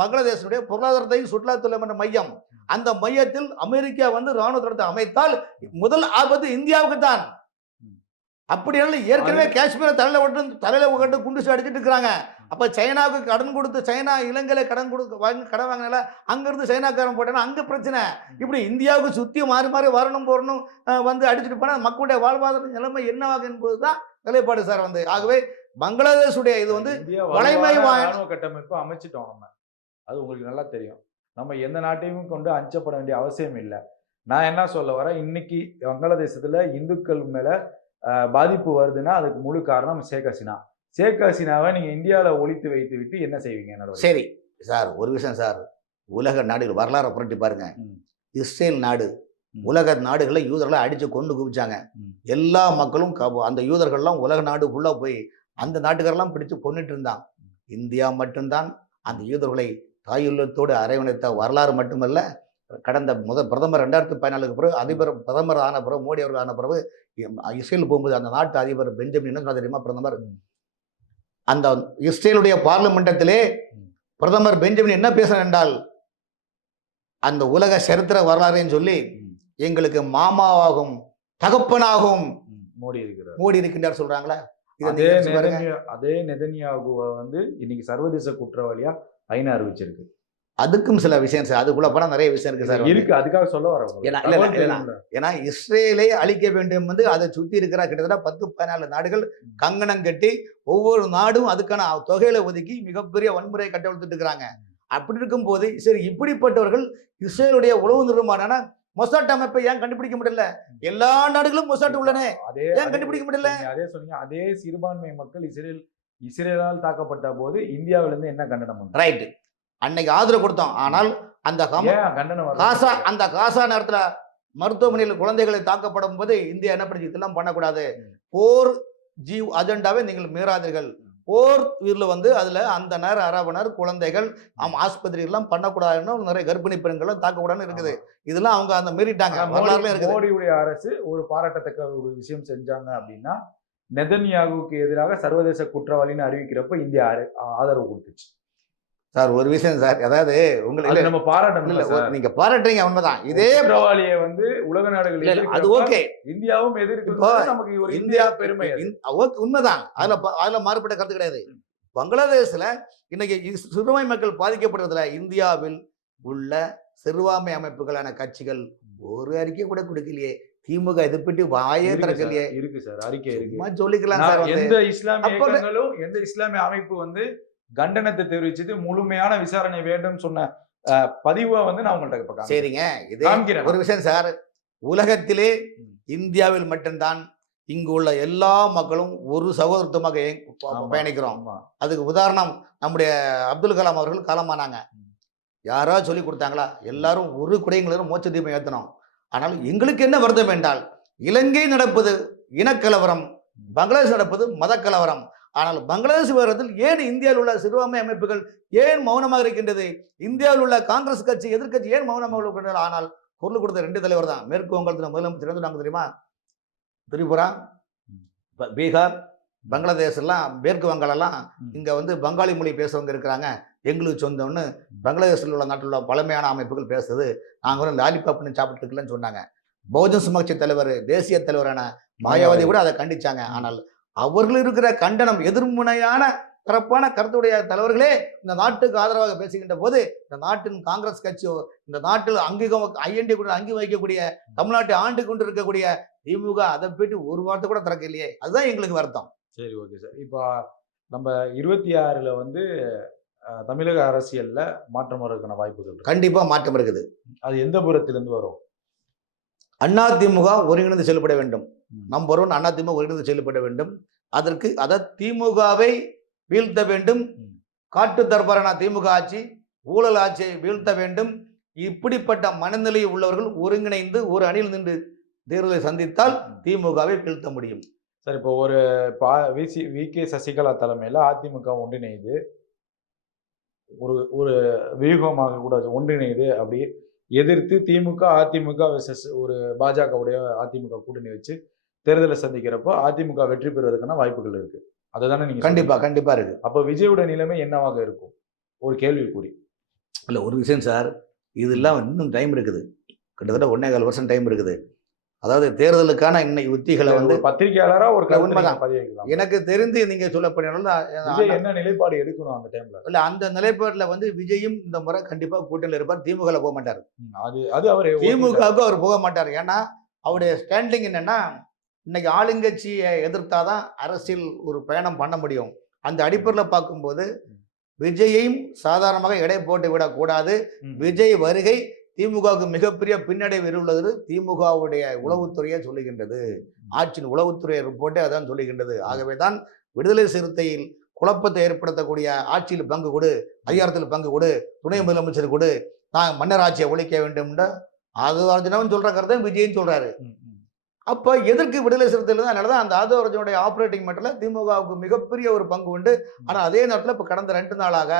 பங்களாதேஷுடைய பொருளாதாரத்தையும் சுற்றுலாத்துறை என்ற மையம். அந்த மையத்தில் அமெரிக்கா வந்து ராணுவ தளத்தை அமைத்தால் முதல் ஆபத்து இந்தியாவுக்கு தான். அப்படினால ஏற்கனவே காஷ்மீரை தலையில விட்டு குண்டு அடிச்சுட்டு இருக்கிறாங்க. அப்ப சைனாவுக்கு கடன் கொடுத்து, சைனா இலங்கையில கடன் வாங்கினால அங்கிருந்து சைனாக்காரன் போட்டேன்னா அங்க பிரச்சனை. இப்படி இந்தியாவுக்கு சுத்தி மாறி மாறி வரணும் வந்து அடிச்சுட்டு போனா மக்களுடைய வாழ்வாதார நிலைமை என்னவாக என்பதுதான் நிலைப்பாடு சார் வந்து. ஆகவே பங்களாதேஷுடைய இது வந்து பழமை கட்டமைப்பு அமைச்சிட்டோம் நம்ம. அது உங்களுக்கு நல்லா தெரியும். நம்ம எந்த நாட்டையும் கொண்டு அஞ்சப்பட வேண்டிய அவசியம் இல்லை. நான் என்ன சொல்ல வரேன், இன்னைக்கு வங்காளதேசத்துல இந்துக்கள் மேல பாதிப்பு வருதுன்னா அதுக்கு முழு காரணம் ஷேக் ஹசீனா. ஷேக் ஹசீனாவை நீங்க இந்தியாவில ஒழித்து வைத்து விட்டு என்ன செய்வீங்க? சரி சார், ஒரு விஷயம் சார், உலக நாடுகள் வரலாறு புரட்டி பாருங்க. இஸ்ரேல் நாடு உலக நாடுகளை யூதர்களை அடிச்சு கொண்டு குவிச்சாங்க. எல்லா மக்களும் அந்த யூதர்கள்லாம் உலக நாடு ஃபுல்லா போய் அந்த நாட்டுக்காரெல்லாம் பிடிச்சு கொண்டுட்டு இருந்தான். இந்தியா மட்டும்தான் அந்த யூதர்களை தாயுள்ளத்தோடு அரவணைத்த வரலாறு மட்டுமல்ல. கடந்த பிரதமர் 2014 பிறகு பிரதமர் ஆன பிறகு, மோடி அவர்கள் ஆன பிறகு இஸ்ரேல் போகும்போது அந்த நாட்டு அதிபர் பெஞ்சமின் என்ன தெரியுமா? பிரதமர் அந்த இஸ்ரேலுடைய பார்லிமெண்டத்திலே பிரதமர் பெஞ்சமின் என்ன பேசுறார் என்றால், அந்த உலக சரித்திர வரலாறுன்னு சொல்லி எங்களுக்கு மாமாவாகும் தகப்பனாகும் மோடி இருக்கின்றார் சொல்றாங்களா? அதே நெதன்யாகுவை வந்து இன்னைக்கு சர்வதேச குற்றவாளியா ஐநா அறிவிச்சிருக்கு. அதுக்கும் சில விஷயம் சார், அதுக்குள்ள போனா நிறைய விஷயம் இருக்கு சார். இருக்கு, அதுக்காக சொல்ல வரேன். ஏன்னா இஸ்ரேலை அழிக்க வேண்டும் வந்து அதை சுத்தி இருக்கிற கிட்டத்தட்ட 10-14 நாடுகள் கங்கணம் கட்டி ஒவ்வொரு நாடும் அதுக்கான தொகையில ஒதுக்கி மிகப்பெரிய வன்முறையை கட்டவிழ்த்துட்டு இருக்கிறாங்க. அப்படி இருக்கும் போது சரி, இப்படிப்பட்டவர்கள் இஸ்ரேலுடைய உளவு நிறுவனமான மொசாட் அமைப்பை ஏன் கண்டுபிடிக்க முடியல? எல்லா நாடுகளும் மொசாட் உள்ளன, ஏன் கண்டுபிடிக்க முடியல? அதே சொன்னீங்க. அதே சிறுபான்மை மக்கள் இஸ்ரேலால் தாக்கப்பட்ட போது இந்தியாவில இருந்து என்ன கண்டனம்? ரைட், அன்னைக்கு ஆதரவு கொடுத்தோம். ஆனால் அந்த காசா நேரத்துல மருத்துவமனையில் குழந்தைகளை தாக்கப்படும் போது இந்தியா என்ன பண்ணுச்சு, இதெல்லாம் பண்ணக்கூடாது, போர் அஜெண்டாவை நீங்கள் மீறாதீர்கள், போர் வீரில் வந்து அதில் அந்த நேரம் அரபனர் குழந்தைகள் ஆஸ்பத்திரிகள்லாம் பண்ணக்கூடாதுன்னு நிறைய கர்ப்பிணி பெண்களும் தாக்கக்கூடாதுன்னு இருக்குது. இதெல்லாம் அவங்க அந்த மீறிட்டாங்க, வரலாறுல இருக்குது. மோடியுடைய அரசு ஒரு பாராட்டத்தக்க ஒரு விஷயம் செஞ்சாங்க அப்படின்னா, நெதன்யாகுவுக்கு எதிராக சர்வதேச குற்றவாளின்னு அறிவிக்கிறப்ப இந்தியா ஆதரவு கொடுத்துச்சு. சார் ஒரு விஷயம் சார், அதாவது உங்களுக்கு நம்ம பாராட்டணும் இல்ல, சார். நீங்க பாராட்டுறீங்க உண்மைதான். இதே குற்றவாளியை வந்து உலக நாடுகள் இல்ல, அது ஓகே, இந்தியாவும் எதிர்ப்பு, நமக்கு ஒரு இந்தியா பெருமை அது. உண்மைதான். அதுல மாறுபட்ட கருத்து கிடையாது. பங்களாதேஷ்ல இன்னைக்கு சிறுபான்மை மக்கள் பாதிக்கப்படுறதுல இந்தியாவில் உள்ள சிறுபான்மை அமைப்புகளான கட்சிகள் ஒரு அறிக்கை கூட கொடுக்கலையே. திமுக இதை பற்றி வாயே திறக்கலையே. இருக்கு சார், அறிக்கை இருக்கு. சொல்லிக்கலாம் சார். எந்த இஸ்லாமிய இயக்கங்களும் எந்த இஸ்லாமிய அமைப்பு வந்து கண்டனத்தை தெரிவிச்சது முழுமையான விசாரணை வேண்டும் சொன்ன பதிவை வந்து நான் உங்கள்கிட்ட சரிங்க. இது ஒரு விஷயம் சார், உலகத்திலே இந்தியாவில் மட்டும்தான் இங்கு உள்ள எல்லா மக்களும் ஒரு சகோதரத்துவமாக பயணிக்கிறோம். அதுக்கு உதாரணம் நம்முடைய அப்துல் கலாம் அவர்கள் காலமானாங்க. யாராவது சொல்லி கொடுத்தாங்களா? எல்லாரும் ஒரு குடைங்களும் மோட்ச தீபம் ஏற்றணும். ஆனால் எங்களுக்கு என்ன வருத்தம் என்றால், இலங்கை நடப்பது இனக்கலவரம், பங்களாதேஷ் நடப்பது மத கலவரம். ஆனால் பங்களாதேஷ் விவகாரத்தில் ஏன் இந்தியாவில் உள்ள சிறுபான்மை அமைப்புகள் ஏன் மௌனமாக இருக்கின்றது? இந்தியாவில் உள்ள காங்கிரஸ் கட்சி எதிர்கட்சி ஏன் மௌனமாக இருக்கின்றது? ஆனால் பொருள் கொடுத்த 2 தலைவர் தான். மேற்கு வங்கத்தில் முதலமைச்சர் நாங்கள் தெரியுமா? திரிபுரா, பீகார், பங்களாதேஷ் எல்லாம், மேற்கு வங்காளெல்லாம் இங்க வந்து பங்காளி மொழி பேசுறவங்க இருக்கிறாங்க, எங்களுக்கு சொந்தம்னு பங்களாதேஷில் உள்ள நாட்டில் உள்ள பழமையான அமைப்புகள் பேசுறது. நாங்கள் வந்து லாலிபாப்னு சாப்பிட்டு இருக்கலன்னு சொன்னாங்க. பகுஜன் சமாஜ் தலைவர், தேசிய தலைவரான மாயாவதி கூட அதை கண்டிச்சாங்க. ஆனால் அவர்கள் இருக்கிற கண்டனம், எதிர்முனையான சிறப்பான கருத்துடைய தலைவர்களே இந்த நாட்டுக்கு ஆதரவாக பேசுகின்ற போது, இந்த நாட்டின் காங்கிரஸ் கட்சியோ, இந்த நாட்டில் அங்கி வைக்கக்கூடிய, தமிழ்நாட்டை ஆண்டு கொண்டு இருக்கக்கூடிய திமுக அதை போயிட்டு ஒரு வார்த்தை கூட திறக்க இல்லையே. அதுதான் எங்களுக்கு வருத்தம். சரி, ஓகே சார். இப்போ நம்ம 26ல் வந்து தமிழக அரசியல்ல மாற்றம் வருவதற்கான வாய்ப்புகள் கண்டிப்பா மாற்றம் இருக்குது. அது எந்த புறத்திலிருந்து வரும்? அதிமுக ஒருங்கிணைந்து செயல்பட வேண்டும். நம்பர் 1 அதிமுக ஒருங்கிணைந்து செயல்பட வேண்டும். அதற்கு திமுகவை வீழ்த்த வேண்டும். காட்டு தர்பாரான திமுக ஆட்சி, ஊழல் ஆட்சியை வீழ்த்த வேண்டும். இப்படிப்பட்ட மனநிலை உள்ளவர்கள் ஒருங்கிணைந்து ஒரு அணியில் நின்று தேர்தலை சந்தித்தால் திமுகவை வீழ்த்த முடியும். சார், இப்போ ஒரு வி.கே. சசிகலா தலைமையில் அதிமுக ஒன்றிணைந்து ஒரு வியூகமாக கூட ஒன்றிணைந்து அப்படி எதிர்த்து திமுக அதிமுக ஒரு பாஜகவுடைய அதிமுக கூட்டணி வச்சு தேர்தலை சந்திக்கிறப்போ அதிமுக வெற்றி பெறுவதற்கான வாய்ப்புகள் இருக்கு. அதுதானே நீங்க? கண்டிப்பா இருக்கு. அப்போ விஜயோட நிலைமை என்னவாக இருக்கும்? ஒரு கேள்விக்குறி. இல்ல, ஒரு விஷயம் சார், இதெல்லாம் இன்னும் டைம் இருக்குது. கிட்டத்தட்ட 1.25 வருஷம் டைம் இருக்குது. அதாவது தேர்தலுக்கான இன்னைக்கு உத்திகளை வந்து பத்திரிகையாளரா ஒரு உண்மைதான். எனக்கு தெரிந்து நீங்க சொல்ல போனீங்கன்னா என்ன நிலைப்பாடு எடுக்கணும் அந்த டைம்ல? இல்ல, அந்த நிலைப்பாடுல வந்து விஜயும் இந்த முறை கண்டிப்பா கூட்டணியில் இருப்பார். திமுக போக மாட்டார். அது அவர் திமுகவுக்கு அவர் போக மாட்டார். ஏன்னா அவருடைய ஸ்டாண்டிங் என்னன்னா, இன்னைக்கு ஆளுங்கட்சியை எதிர்த்தாதான் அரசியல் ஒரு பயணம் பண்ண முடியும். அந்த அடிப்படையில் பார்க்கும்போது விஜயையும் சாதாரணமாக எடை போட்டு விடக்கூடாது. விஜய் வருகை திமுகவுக்கு மிகப்பெரிய பின்னடைவு உள்ளது. திமுகவுடைய உளவுத்துறையை சொல்லுகின்றது. ஆட்சியின் உளவுத்துறை ரிப்போர்ட்டே அதான் சொல்லுகின்றது. ஆகவே தான் விடுதலை சிறுத்தையில் குழப்பத்தை ஏற்படுத்தக்கூடிய ஆட்சியில் பங்கு கொடு, அதிகாரத்தில் பங்கு கொடு, துணை முதலமைச்சர் கொடு, நான் மன்னர் ஆட்சியை ஒழிக்க வேண்டும் ஆதவர்ஜனவன் சொல்ற கருத்தை விஜயன் சொல்றாரு. அப்ப எதற்கு விடுதலை சிறுத்தையில் தான் நல்லதான் அந்த ஆதவர்ஜனுடைய ஆப்ரேட்டிங் மெட்டர்ல திமுகவுக்கு மிகப்பெரிய ஒரு பங்கு உண்டு. ஆனா அதே நேரத்தில் இப்ப கடந்த 2 நாளாக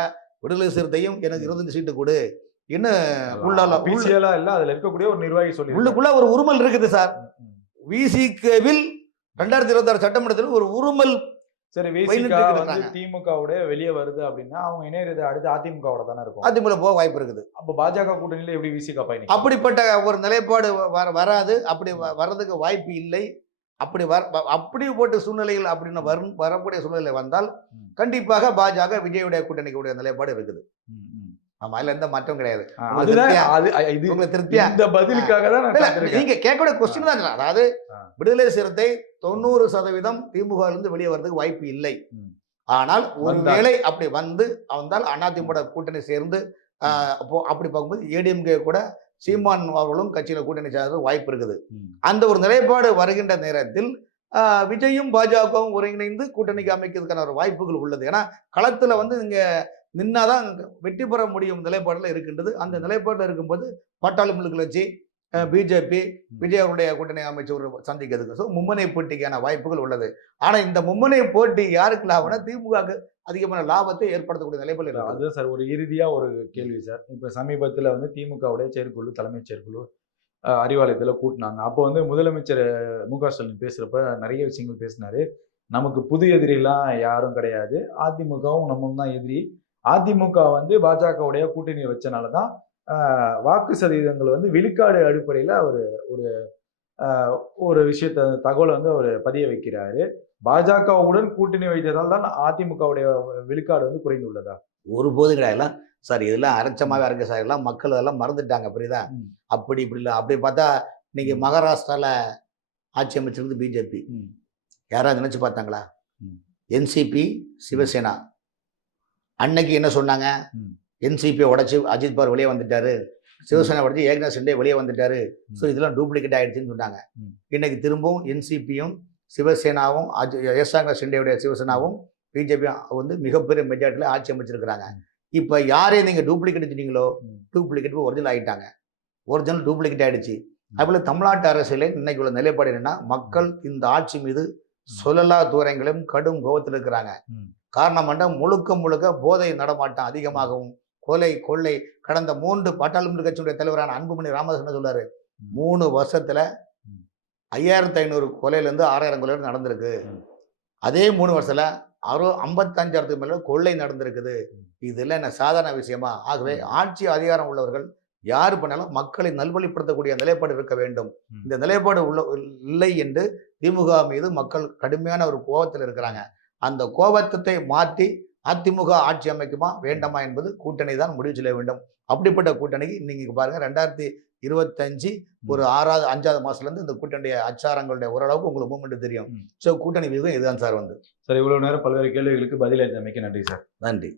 விடுதலை சிறுத்தையும் எனக்கு 25 சீட்டு கொடு அதுல இருக்கக்கூடிய ஒரு நிர்வாகி சொல்லி உள்ளுக்குள்ள ஒரு உருமல் இருக்குது சார். விசிகவில் 2026 சட்டமன்றத்தில் ஒரு உருமல். சரி, திமுகவுடைய வெளியே வருது அப்படின்னா அவங்க இணையது அடுத்து அதிமுகவோட தானே இருக்கும். அதிமுக போக வாய்ப்பு இருக்குது. அப்ப பாஜக கூட்டணியில எப்படி விசிக பயணி? அப்படிப்பட்ட ஒரு நிலைப்பாடு வராது. அப்படி வர்றதுக்கு வாய்ப்பு இல்லை. அப்படி போட்ட சூழ்நிலைகள் அப்படின்னு வரக்கூடிய சூழ்நிலை வந்தால் கண்டிப்பாக பாஜக விஜயுடைய கூட்டணிக்குடைய நிலைப்பாடு இருக்குது. ஆமா, இல்ல எந்த மாற்றம் கிடையாது. இந்த பதிலுக்காக தான் நீங்க கேட்கக்கூடிய கொஸ்டின் தான். அதாவது விடுதலை சிறுத்தை 90% திமுக இருந்து வெளியே வர்றதுக்கு வாய்ப்பு இல்லை. ஆனால் ஒருவேளை அப்படி வந்தால் அதிமுக கூட்டணி சேர்ந்து அப்படி பார்க்கும்போது ஏடிஎம்கே கூட சீமான் அவர்களும் கட்சியில கூட்டணி சேர்ந்து வாய்ப்பு இருக்குது. அந்த ஒரு நிலைப்பாடு வருகின்ற நேரத்தில் விஜயும் பாஜகவும் ஒருங்கிணைந்து கூட்டணிக்கு அமைக்கிறதுக்கான ஒரு வாய்ப்புகள் உள்ளது. ஏன்னா களத்துல வந்து நீங்க நின்னாதான் வெற்றி பெற முடியும் நிலைப்பாடுல இருக்கின்றது. அந்த நிலைப்பாடுல இருக்கும்போது பாட்டாளி மக்கள் கட்சி, பிஜேபி விஜய் அவருடைய கூட்டணி அமைச்சர் சந்திக்கிறதுக்கு. ஸோ மும்முனை போட்டிக்கான வாய்ப்புகள் உள்ளது. ஆனா இந்த மும்முனை போட்டி யாருக்கு லாபம்னா திமுகவுக்கு அதிகமான லாபத்தை ஏற்படுத்தக்கூடிய நிலைமையில் இருக்கு. அதுதான் சார் ஒரு இறுதியா ஒரு கேள்வி சார். இப்ப சமீபத்துல வந்து திமுகவுடைய செயற்குழு, தலைமைச் செயற்குழு அறிவாலயத்துல கூட்டினாங்க. அப்போ வந்து முதலமைச்சர் மு.க. ஸ்டாலின் பேசுறப்ப நிறைய விஷயங்கள் பேசினாரு. நமக்கு புது எதிரிலாம் யாரும் கிடையாது. அதிமுகவும் நம்மும் தான் எதிரி. அதிமுக வந்து பாஜகவுடைய கூட்டணி வச்சனால தான் வாக்கு சதவீதங்கள் வந்து விழுக்காடு அடிப்படையில ஒரு ஒரு விஷயத்த தகவலை வந்து அவர் பதிய வைக்கிறாரு. பாஜகவுடன் கூட்டணி வைத்ததால் தான் அதிமுகவுடைய விழுக்காடு வந்து குறைந்துள்ளதா? ஒருபோதும் கிடையாது. சார் இதெல்லாம் அரைச்சமாவே அரைக்க சார். எல்லாம் மக்கள் அதெல்லாம் மறந்துட்டாங்க. புரியுதா? அப்படி இப்படி இல்லை. அப்படி பார்த்தா இன்னைக்கு மகாராஷ்டிரால ஆட்சி அமைச்சிருந்து பிஜேபி. யாராவது நினைச்சு பார்த்தாங்களா? என்சிபி, சிவசேனா அன்னைக்கு என்ன சொன்னாங்க? என்சிபியை உடைச்சு அஜித் பவார் வெளியே வந்துட்டாரு, சிவசேனா உடைச்சு ஏக்நாத் ஷிண்டே வெளியே வந்துட்டாரு. ஸோ இதெல்லாம் டூப்ளிகேட் ஆயிடுச்சுன்னு சொன்னாங்க. இன்னைக்கு திரும்பவும் என்சிபியும் சிவசேனாவும் ஏக்நாத் ஷிண்டேவுடைய சிவசேனாவும் பிஜேபியும் வந்து மிகப்பெரிய மெஜாரிட்டியில் ஆட்சி அமைச்சிருக்கிறாங்க. இப்போ யாரே நீங்கள் டூப்ளிகேட் சொன்னீங்களோ டூப்ளிகேட் ஒரிஜினல் ஆகிட்டாங்க. ஒரிஜினல் டூப்ளிகேட் ஆகிடுச்சு. அதுபோல் தமிழ்நாட்டு அரசியலில் இன்னைக்கு உள்ள நிலைப்பாடு என்னன்னா, மக்கள் இந்த ஆட்சி மீது சொல்லலா தூரங்களும் கடும் கோபத்தில் இருக்கிறாங்க. காரணம் என்ன? முழுக்க முழுக்க போதை நடமாட்டம் அதிகமாகவும், கொலை கொள்ளை. கடந்த 3 பாட்டாளி கட்சியுடைய தலைவரான அன்புமணி ராமதாஸ் சொல்றாரு, 3 வருஷத்துல 5500 கொலையிலேருந்து 6000 கொலை நடந்திருக்கு. அதே 3 வருஷத்துல 55,000க்கு மேல கொள்ளை நடந்திருக்குது. இதெல்லாம் என்ன சாதாரண விஷயமா? ஆகவே ஆட்சி அதிகாரம் உள்ளவர்கள் யாரு பண்ணாலும் மக்களை நல்வழிப்படுத்தக்கூடிய நிலைப்பாடு இருக்க வேண்டும். இந்த நிலைப்பாடு இல்லை என்று திமுக மீது மக்கள் கடுமையான ஒரு கோபத்தில் இருக்கிறாங்க. அந்த கோபத்தை மாற்றி அதிமுக ஆட்சி அமைக்குமா வேண்டாமா என்பது கூட்டணி தான் முடிவு செய்ய வேண்டும். அப்படிப்பட்ட கூட்டணிக்கு நீங்க பாருங்க 2025 ஒரு 6வது 5வது மாசத்துலேருந்து இந்த கூட்டணிய அச்சாரங்களுடைய ஓரளவுக்கு உங்களுக்கு மூவ்மெண்ட் தெரியும். ஸோ கூட்டணி வியூகம் இதுதான் சார் வந்து. சார் இவ்வளவு நேரம் பல்வேறு கேள்விகளுக்கு பதிலளித்தமைக்கு நன்றி சார். நன்றி.